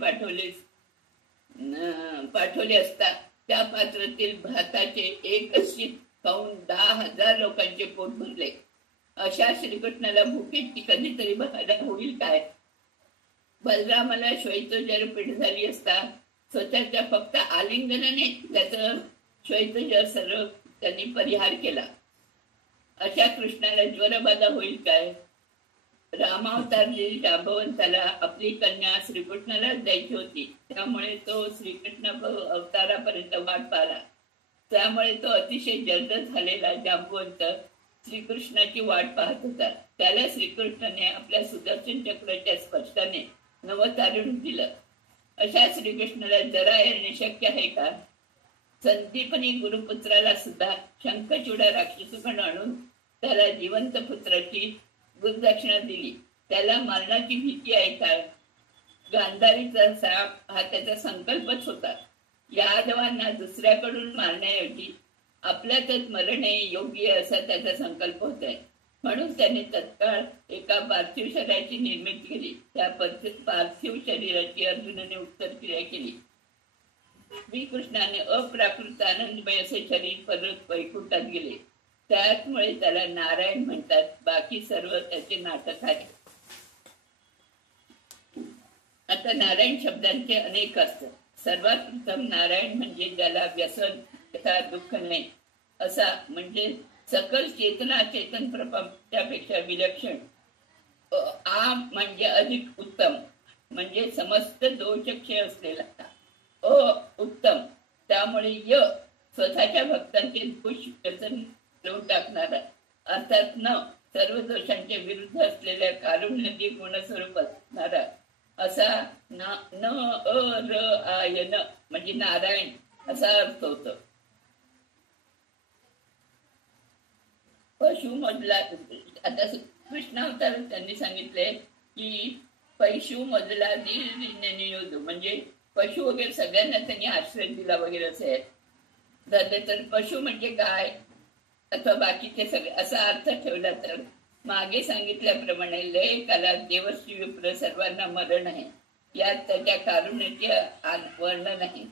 पाठवले असता त्या पात्रातील भाताचे एकच शीत खाऊन 10,000 लोकांचे पोट भरले. अशा श्रीकृष्णाला भूकेची कधीतरी बाधा होईल काय? बलरामाला श्वेतज्वर पीड झाली असता स्वतःच्या फक्त आलिंगनाने त्याचं श्वेतज्वर सर्व त्यांनी परिहार केला. अशा कृष्णाला ज्वरबाधा होईल काय? रामावतारने जांबवंताला आपली कन्या श्रीकृष्णाला द्यायची होती, त्यामुळे तो श्रीकृष्ण अवतारापर्यंत वाट पाहिला. त्यामुळे तो अतिशय जर्द झालेला जांबवंत श्रीकृष्णाची वाट पाहत होता. त्याला श्रीकृष्णाने आपल्या सुदर्शन चक्राच्या स्पर्शाने नवतारुण दिलं. अशा श्रीकृष्णाला जरा येणे शक्य आहे का? संदीपनी गुरुपुत्राला सुद्धा शंखचूडा राक्षसाकडून आणून त्याला जिवंत पुत्राची गुरुदक्षिणा दिली. त्याला मरणाची भीती आहे काय? गांधारीचा साप हा त्याचा संकल्पच होता. यादवांना दुसऱ्याकडून मारण्याऐवजी आपल्यातच मरणे योग्य असा त्याचा संकल्प होता. म्हणून त्याने तत्काळ एका पार्थिव शरीराची निर्मिती केली. त्या पार्थिव शरीराची अर्जुनाने उत्तर क्रिया केली. श्रीकृष्णाने अप्राकृत आनंदमय असे शरीर परत वैकुंठात गेले. त्यामुळे त्याला नारायण म्हणतात. बाकी सर्व त्याचे नाटक आहे. आता नारायण शब्दांचे अनेक असतात. सर्वात प्रथम नारायण म्हणजे ज्याला व्यसन तथा दुःख नाही असा, म्हणजे सकल चेतना चेतन प्रपंचापेक्षा विलक्षण. आ म्हणजे अधिक उत्तम, म्हणजे समस्त दोषक्षय असलेला. उत्तम, त्यामुळे स्वतःच्या भक्तांचे दोष व्यसन देऊन टाकणारा, अर्थात न सर्व दोषांच्या विरुद्ध असलेल्या कारुण्य गुणस्वरूप असणारा असा न र आय न म्हणजे नारायण असा अर्थ होतो. पशु मधला, आता कृष्णावतार त्यांनी सांगितले की पैशू मजला नियोद, म्हणजे पशु वगैरे सगळ्यांना त्यांनी आश्रय दिला वगैरे असे झाले. तर पशु म्हणजे गाय अथवा बाकीचे सगळे असा अर्थ ठेवला तर मागे सांगितल्याप्रमाणे लय कालात देवर्षी विप्र सर्वांना मरण आहे, यात त्याच्या कारुण्याचे वर्णन आहे.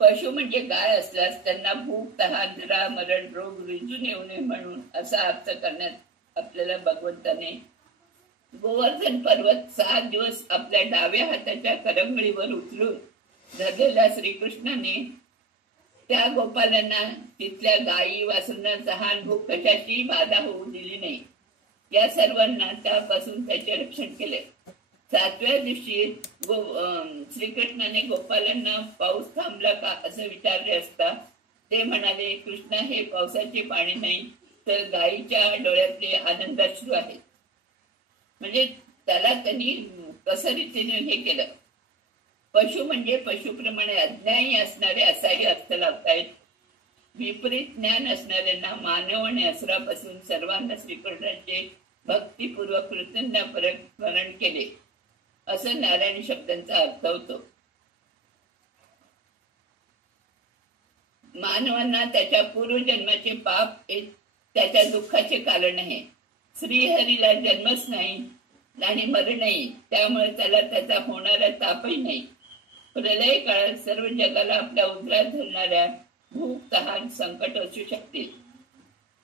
पशु म्हणजे गाय असल्यास त्यांना भूक तहान जरा मरण रोग रुजून येऊ नये म्हणून असा अर्थ करण्यात आपल्याला भगवंताने गोवर्धन पर्वत 7 दिवस आपल्या डाव्या हाताच्या करंगळीवर उचलून धरलेल्या श्रीकृष्णाने त्या गोपालांना तिथल्या गायी वासुंना तहान भूक कशाची बाधा होऊ दिली नाही. या सर्वांना त्यापासून त्याचे रक्षण केले. 7व्या दिवशी श्रीकृष्णाने गोपालांना पाऊस थांबला का असं विचारले असता ते म्हणाले, कृष्णा हे पावसाचे पाणी नाही तर गायीच्या डोळ्यातले आनंदाश्रू आहेत. म्हणजे त्याला त्यांनी कसं रीतीने हे केलं. पशु म्हणजे पशुप्रमाणे अज्ञानी असणारे असाही अर्थ लावतायत. विपरीत ज्ञान असणाऱ्यांना मानव आणि असुरापासून सर्वांना श्रीकृष्णाचे भक्तिपूर्वक कृतज्ञतापूर्वक स्मरण केले असं नारायण शब्दांचा अर्थ होतो. मानवांना त्याच्या पूर्वजन्माचे पाप त्याच्या दुःखाचे कारण आहे. श्रीहरीला जन्मच नाही आणि मरणही, त्यामुळे त्याला त्याचा होणारा तापही नाही. प्रलय काळात सर्व जगाला आपल्या उदरात धरणाऱ्या भूक तहान संकट असू शकतील.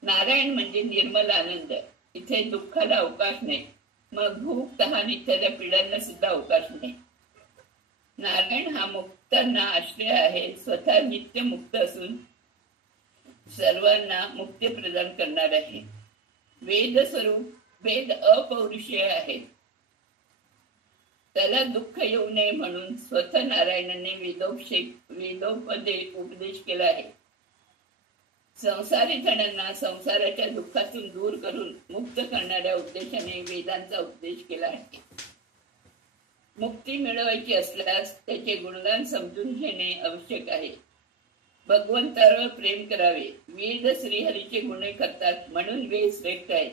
नारायण म्हणजे निर्मल आनंद, इथे दुःखाला अवकाश नाही. मग भूक तहान इत्यादी पिढ्यांना सुद्धा अवकाश नाही. नारायण हा मुक्तांना आश्रय आहे. स्वतः नित्य मुक्त असून सर्वांना मुक्ती प्रदान करणार आहे. वेद स्वरूप, वेद अपौरुषीय आहे. त्याला दुःख येऊ नये म्हणून स्वतः नारायणाने वेदोपदे उपदेश केला आहे. संसारी जणांना संसाराच्या दुःखातून दूर करून मुक्त करणाऱ्या उद्देशाने वेदांचा उपदेश केला आहे. मुक्ती मिळवायची असल्यास त्याचे गुणगान समजून घेणे आवश्यक आहे. भगवंतावर प्रेम करावे. वेद श्रीहरीचे गुणे करतात म्हणून वेद श्रेष्ठ आहेत.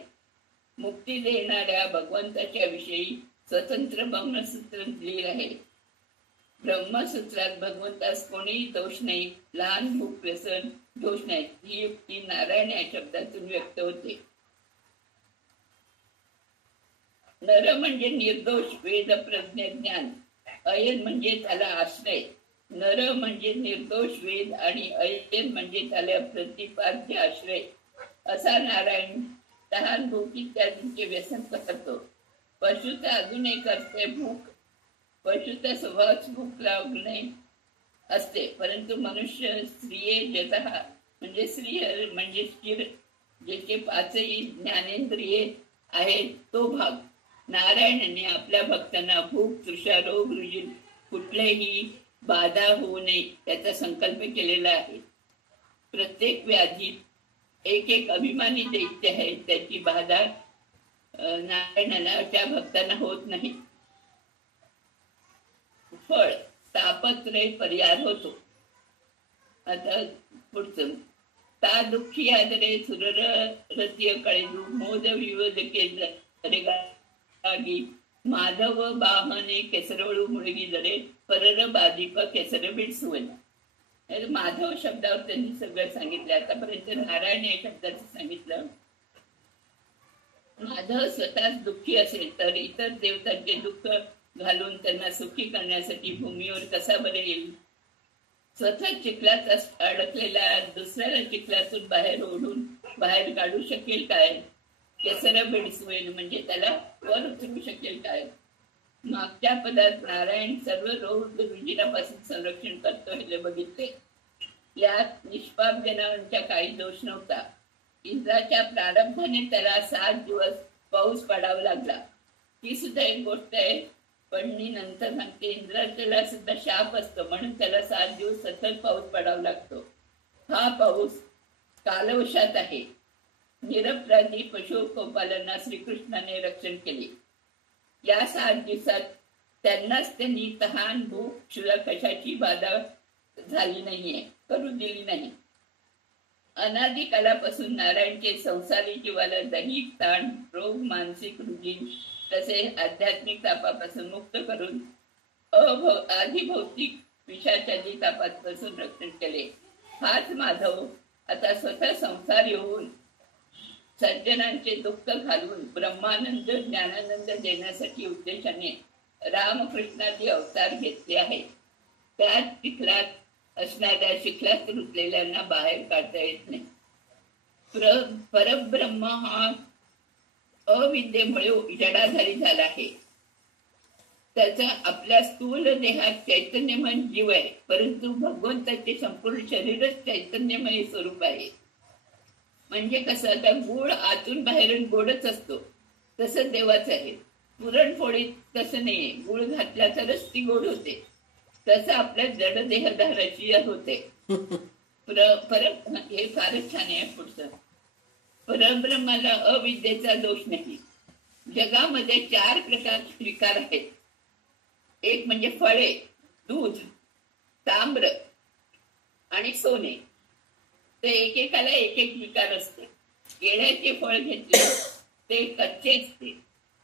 मुक्ती देणाऱ्या भगवंताच्या विषयी स्वतंत्र ब्रह्मसूत्र लिहिलं आहे. ब्रह्मसूत्रात भगवंतास कोणीही दोष नाही, लहान भूक व्यसन दोष नाही, ही युक्ती नारायण या शब्दातून व्यक्त होते. नर म्हणजे निर्दोष वेद प्रज्ञ ज्ञान, अयन म्हणजे त्याला आश्रय. नर म्हणजे निर्दोष वेद आणि अयन म्हणजे त्याला प्रतिपाद्य आश्रय. असा नारायण तहान भूक इत्यादींचे व्यसन करतो. पशुचा अजून एक असते भूक. पशुचा स्वभावच भूक लागणे असते, परंतु मनुष्य स्त्रिये जतः म्हणजे स्त्रिय म्हणजे स्थिर, ज्याचे 5ही ज्ञानेंद्रिये आहेत तो भाग. नारायणाने आपल्या भक्तांना भूक तृषा रोग रुजीन कुठलेही बाधा होऊ नये याचा संकल्प केलेला आहे. प्रत्येक व्याधीत एक एक अभिमानी दैत्य आहे, त्याची बाधा नारायणाला त्या भक्तांना होत नाही. फळ तापत्रय परिहार होतो. आता पुढचं ता दुःखी आदरे सुरर रतीय कळेदू मोद विवदके जरेगागी माधव बाहने केसरवळू मुळगी जरे परर बादीप केसर बिडसुवन. माधव शब्दावर त्यांनी सगळं सांगितलं. आतापर्यंत नारायण या शब्दाचं सांगितलं. माधव स्वतःच दुःखी असेल तर इतर देवतांचे दुःख घालून त्यांना सुखी करण्यासाठी भूमीवर कसा बरे येईल. स्वतः चिखलात अडकलेला दुसऱ्याला चिखलातून बाहेर ओढून बाहेर काढू शकेल काय? केसर बेडसवेन म्हणजे त्याला वर उतरू शकेल काय? मागच्या पदात नारायण सर्व रोग रुजिरापासून संरक्षण करतो हे बघितले. यात निष्पाप जनावरांच्या काही दोष नव्हता. इंद्राच्या प्रारंभाने त्याला 7 दिवस पाऊस पडावा लागला. ही सुद्धा एक गोष्ट आहे, पण मी नंतर सांगते. इंद्राला सुद्धा शाप असतो, म्हणून त्याला 7 दिवस सतत पाऊस पडावा लागतो. हा पाऊस कालवशात आहे. निरपराधी पशु गोपालांना श्रीकृष्णाने रक्षण केले. या 7 दिवसात त्यांनाच त्यांनी तहान भूक क्षुधा कशाची बाधा झाली नाहीये, करू दिली नाही. अनादी कालापासून नारायणचे संसारी जीवाला दैहिक ताण, रोग, मानसिक रुजीन तसेच आध्यात्मिक तापापासून मुक्त करून आधिभौतिक विषाचारी तापापासून रक्षण केले. हाच माधव आता स्वतः संसारी होऊन सज्जनांचे दुःख घालून ब्रह्मानंद ज्ञानानंद देण्यासाठी उद्देशाने रामकृष्णाचे अवतार घेतले आहे. त्यात चिखलात असणाऱ्या शिखलात रुतलेल्यांना बाहेर काढता येत नाही. परब्रह्म हा अविद्येमुळे जडाधारी झाला आहे. त्याचा आपल्या स्थूल देहात चैतन्यमय जीव आहे, परंतु भगवंताचे संपूर्ण शरीरच चैतन्यमय स्वरूप आहे. म्हणजे कसं, आता गुळ आतून बाहेरून गोडच असतो, तसं देवाच आहे. पुरणपोळीत तसं नाहीये, गुळ घातला तरच ती गोड होते, तसं आपल्या जड देहधाराची होते. हे फारच छान आहे. पुढचं, परब्रह्माला अविद्येचा दोष नाही. जगामध्ये 4 प्रकारचे विकार आहेत. एक म्हणजे फळे, दूध, ताम्र आणि सोने. ते एकेकाला एक एक विकार असते. केळ्याचे फळ घेतले ते कच्चे असते,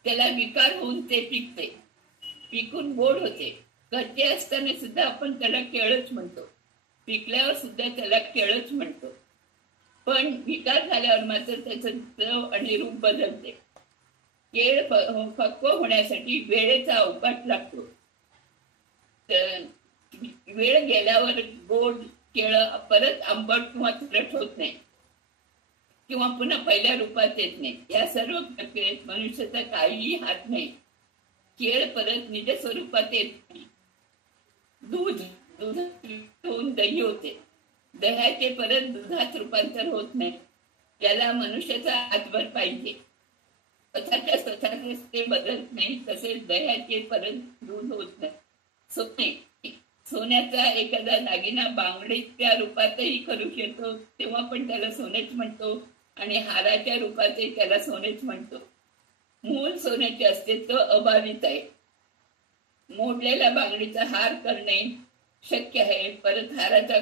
त्याला विकार होऊन ते पिकते, पिकून गोड होते. कच्चे असताना सुद्धा आपण त्याला केळच म्हणतो, पिकल्यावर सुद्धा त्याला केळच म्हणतो. पण विकार झाल्यावर मात्र त्याचं चव आणि रूप बदलते. केळ पक्व होण्यासाठी वेळेचा अवकाश लागतो. वेळ गेल्यावर गोड केळ परत आंबट किंवा तुरट होत नाही किंवा पुन्हा पहिल्या रूपात येत नाही. या सर्व प्रक्रियेत मनुष्याचा काहीही हात नाही. केळ परत निज स्वरूपात येत नाही. दूध होऊन दही होते, दह्याचे परत दुधात रूपांतर होत नाही. याला मनुष्याचा हातभार पाहिजे. स्वतःच ते बदलत नाही, तसेच दह्याचे परत दूध होत नाही. सोन्याचा एखादा दागिना बांगडीच्या रूपातही करू शकतो, तेव्हा पण त्याला सोनेच म्हणतो, आणि हाराच्या रूपातही त्याला सोनेच म्हणतो. मूळ सोन्याचे अस्तित्व अबाधित आहे. मोडलेल्या बांगडीचा हार करणे शक्य आहे, परत हाराचा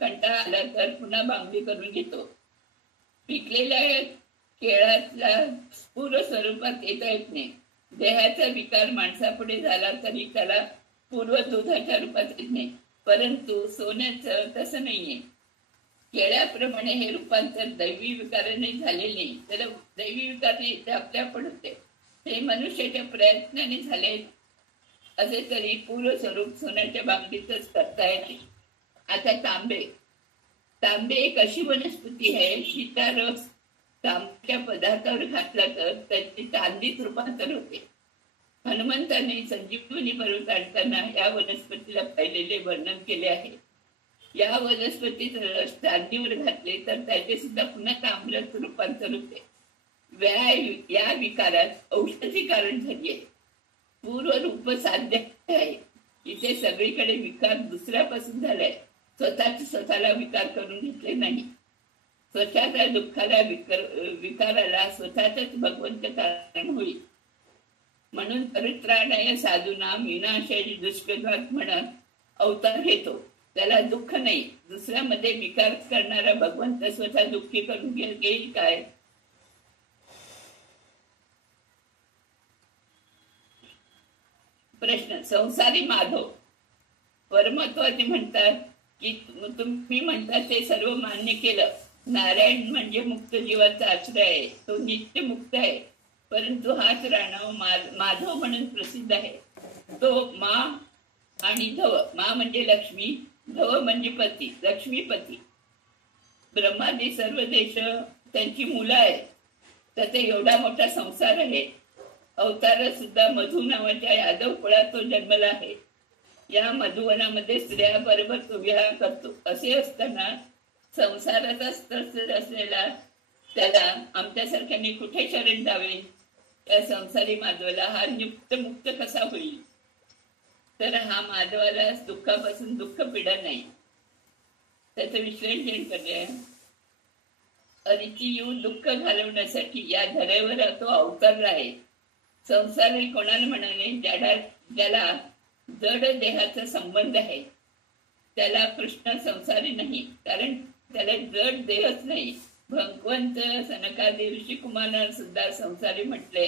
कंटाळा आला तर पुन्हा बांगडी करून घेतो. पिकलेल्या केळाला पूर्ण स्वरूपात येता येत नाही. देहाचा विकार माणसापुढे झाला तरी त्याला पूर्व दुधाच्या रूपात येत नाही, परंतु सोन्याचं तसं नाहीये. केळ्याप्रमाणे हे रूपांतर दैवी विकाराने झालेले नाही, त्याला दैवी विकार ते आपल्या पण होते. हे मनुष्याच्या प्रयत्नाने झाले असे तरी पूर्व स्वरूप सोन्याच्या बांगडीतच करता येते. आता तांबे एक अशी वनस्पती आहे, जिचा रस तांब्याच्या पदार्थावर घातला तर त्याची चांदीत रूपांतर होते. हनुमंताने संजीवनी पर्वत आणताना या वनस्पतीला पाहिलेले वर्णन केले आहे. या वनस्पतीत रस चांदीवर घातले तर त्याचे सुद्धा पुन्हा तांब्यात रूपांतर होते. या विकारात औषधी कारण झाली आहे. पूर्व रूप साध्य आहे. इथे सगळीकडे विकार दुसऱ्यापासून झालाय, स्वतःला विकार करून घेतले नाही. स्वतःच्या दुःखाला विकाराला स्वतःच भगवंत कारण होईल. म्हणून परित्राणाय साधूना विनाशाय दुष्कृतात् म्हणत अवतार घेतो. त्याला दुःख नाही, दुसऱ्यामध्ये विकार करणारा भगवंत स्वतः दुःखी करून घेईल काय? प्रश्न, संसारी माधव परमत्वाचे म्हणतात की तुम्ही म्हणतात ते सर्व मान्य केलं. नारायण म्हणजे मुक्त जीवाचा आश्रय आहे, तो नित्य मुक्त आहे, परंतु हाच राणव माधव म्हणून प्रसिद्ध आहे. तो मा आणि धव, मा म्हणजे लक्ष्मी, धव म्हणजे पती, लक्ष्मीपती. ब्रह्मादी सर्व देश त्यांची मुलं आहेत. तर ते एवढा मोठा संसार आहे. अवतार सुद्धा मधु नावाच्या यादव कुळात तो जन्मला आहे. या मधुवनामध्ये स्त्रिया बरोबर तो विवाह करतो. असे असताना संसाराचा असलेला त्याला आमच्यासारख्यांनी कुठे शरण जावे? या संसारी माधवाला हा नियुक्त मुक्त कसा होईल? तर हा माधवाला दुःखापासून दुःख पीडा नाही. त्याचं विश्लेषण करूया. अरिची येऊन दुःख घालवण्यासाठी या धऱ्यावर तो अवतरला आहे. संसारी कोणाला म्हणाले? ज्याला जड देहाचा संबंध आहे त्याला कृष्ण संसारी नाही, कारण त्याला जड देहच नाही. भगवंत सनकादी ऋषिकुमारांना सुद्धा संसारी म्हटले.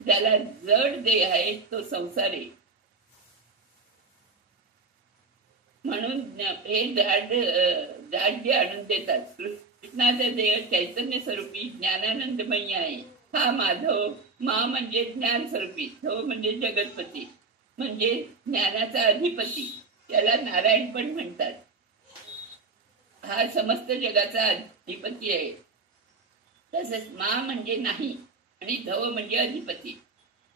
ज्याला जड देह आहे तो संसारी. म्हणून हे जाड आणून देतात. कृष्णाचे देह चैतन्य स्वरूपी ज्ञानानंदमय आहे. हा माधव. मा म्हणजे ज्ञान स्वरूपी, धव म्हणजे जगतपती, म्हणजे ज्ञानाचा अधिपती. याला नारायण पण म्हणतात. हा समस्त जगाचा अधिपती आहे. तसंच मा म्हणजे नाही आणि धव म्हणजे अधिपती.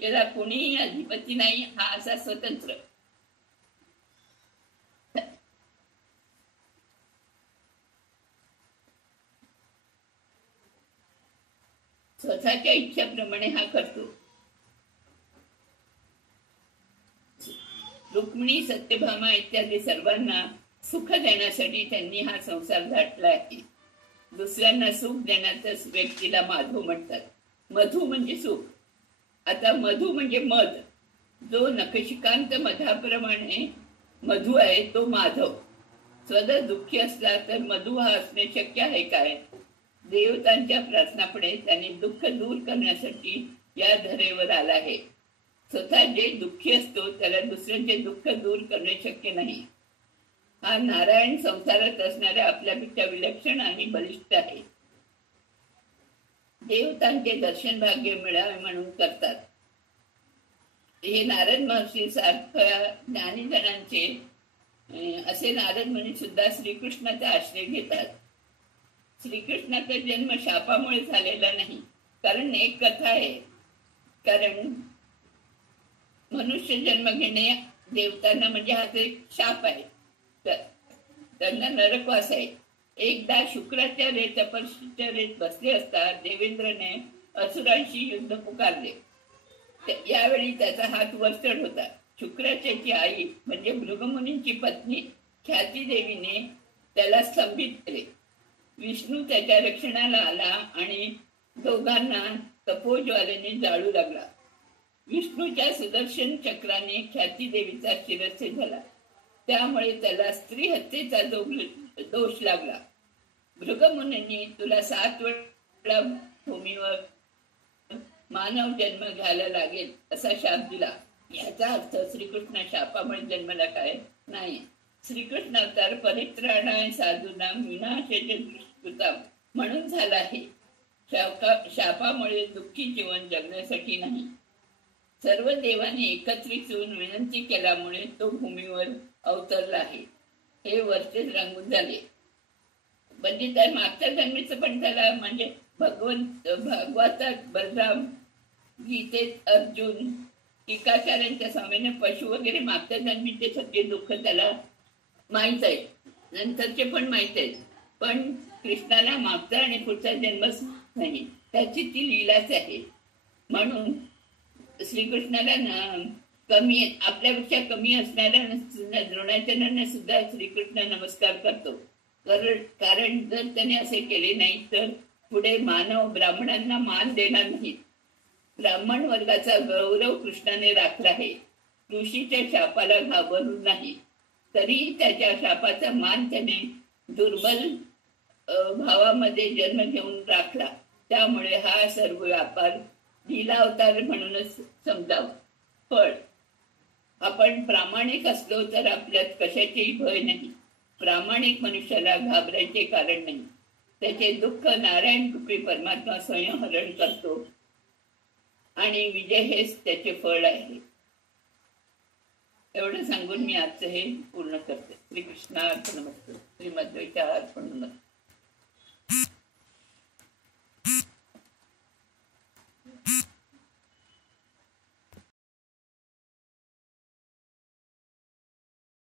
याला कोणीही अधिपती नाही, हा असा स्वतंत्र. स्वतःच्या इच्छेप्रमाणे हा करतो. रुक्मिणी, सत्यभामा इत्यादी सर्वांना सुख देण्यासाठी त्यांनी हा संसार धाटला आहे. दुसऱ्यांना सुख देण्यातच व्यक्तीला माधव म्हणतात. मधु म्हणजे सुख. आता मधु म्हणजे मध. जो नखशिकांत मधाप्रमाणे मधु आहे तो माधव. स्वतः दुःखी असला तर मधु हा असणे शक्य आहे काय? देवतांच्या प्रार्थनापणे त्याने दुःख दूर करण्यासाठी या धरेवर आला आहे. स्वतः जे दुःखी असतो त्याला दुसऱ्यांचे दुःख दूर करणे शक्य नाही. हा नारायण संसारात असणाऱ्या आपल्यापेक्षा विलक्षण आणि बलिष्ठ आहे. देवतांचे दर्शन भाग्य मिळावे म्हणून करतात. हे नारद महर्षी सारख्या ज्ञानीजनांचे असे नारद मुनी सुद्धा श्रीकृष्णाचा आश्रय घेतात. श्रीकृष्णाचा जन्म शापामुळे झालेला नाही. कारण एक कथा आहे. कारण मनुष्य जन्म घेणे देवतांना म्हणजे हा एक शाप आहे. त्यांना नरकवास आहे. एकदा शुक्राचार्य तपश्चर्येत बसले असता देवेंद्रने असुरांशी युद्ध पुकारले. यावेळी त्याचा हात वरचढ होता. शुक्राचार्याची आई म्हणजे भृगमुनींची पत्नी ख्याती देवीने त्याला स्तंभित केले. विष्णू त्याच्या रक्षणाला आला आणि दोघांना तपोज्वालेने जाळू लागला. विष्णूच्या सुदर्शन चक्राने ख्याती देवीचा शिरच्छेद झाला. त्यामुळे त्याला स्त्री हत्येचा दोष लागला. भृगमुनींनी तुला 7 वेळा भूमीवर मानव जन्म घ्यायला लागेल असा शाप दिला. याचा अर्थ श्रीकृष्ण शापामुळे जन्मला काय नाही. श्रीकृष्ण अवतार परित्राणाय साधूनां विनाशाय दुष्कृतां म्हणून झाला आहे. शापामुळे दुःखी जीवन जगण्यासाठी नाही. सर्व देवांनी एकत्रित येऊन विनंती केल्यामुळे तो भूमीवर अवतरला आहे. हे वरचे रंगून झाले. म्हणजे त्या मागच्या जन्मीचं पण त्याला म्हणजे भागवतात बलराम, गीतेत अर्जुन, टीकाचार्यांच्या स्वामीने पशु वगैरे मागच्या जन्मीचे सगळे दुःख त्याला माहीत आहे. नंतरचे पण माहीत आहेत. पण कृष्णाला मागचा आणि पुढचा जन्मच नाही. त्याची ती लीलाच आहे. म्हणून श्रीकृष्णाला कमी आपल्यापेक्षा कमी असणाऱ्या द्रोणाचार्यांना सुद्धा श्रीकृष्ण नमस्कार करतो. कारण जर त्याने असे केले नाही तर पुढे मानव ब्राह्मणांना मान देणार नाहीत. ब्राह्मण वर्गाचा गौरव कृष्णाने राखला आहे. ऋषीच्या शापाला घाबरून नाही. तरीही त्याच्या शापाचा मान त्याने दुर्बल भावामध्ये जन्म घेऊन राखला. त्यामुळे हा सर्व व्यापार लीलावतार म्हणूनच समजावं. पण आपण प्रामाणिक असलो तर आपल्यात कशाचेही भय नाही. प्रामाणिक मनुष्याला घाबरायचे कारण नाही. त्याचे दुःख नारायण कृपे परमात्मा स्वयं हरण करतो आणि विजय हेच त्याचे फळ आहे. एवढं सांगून मी आजचं हे पूर्ण करते. श्रीकृष्णार्पणमस्तु. श्रीमद्वैतार्पणमस्तु.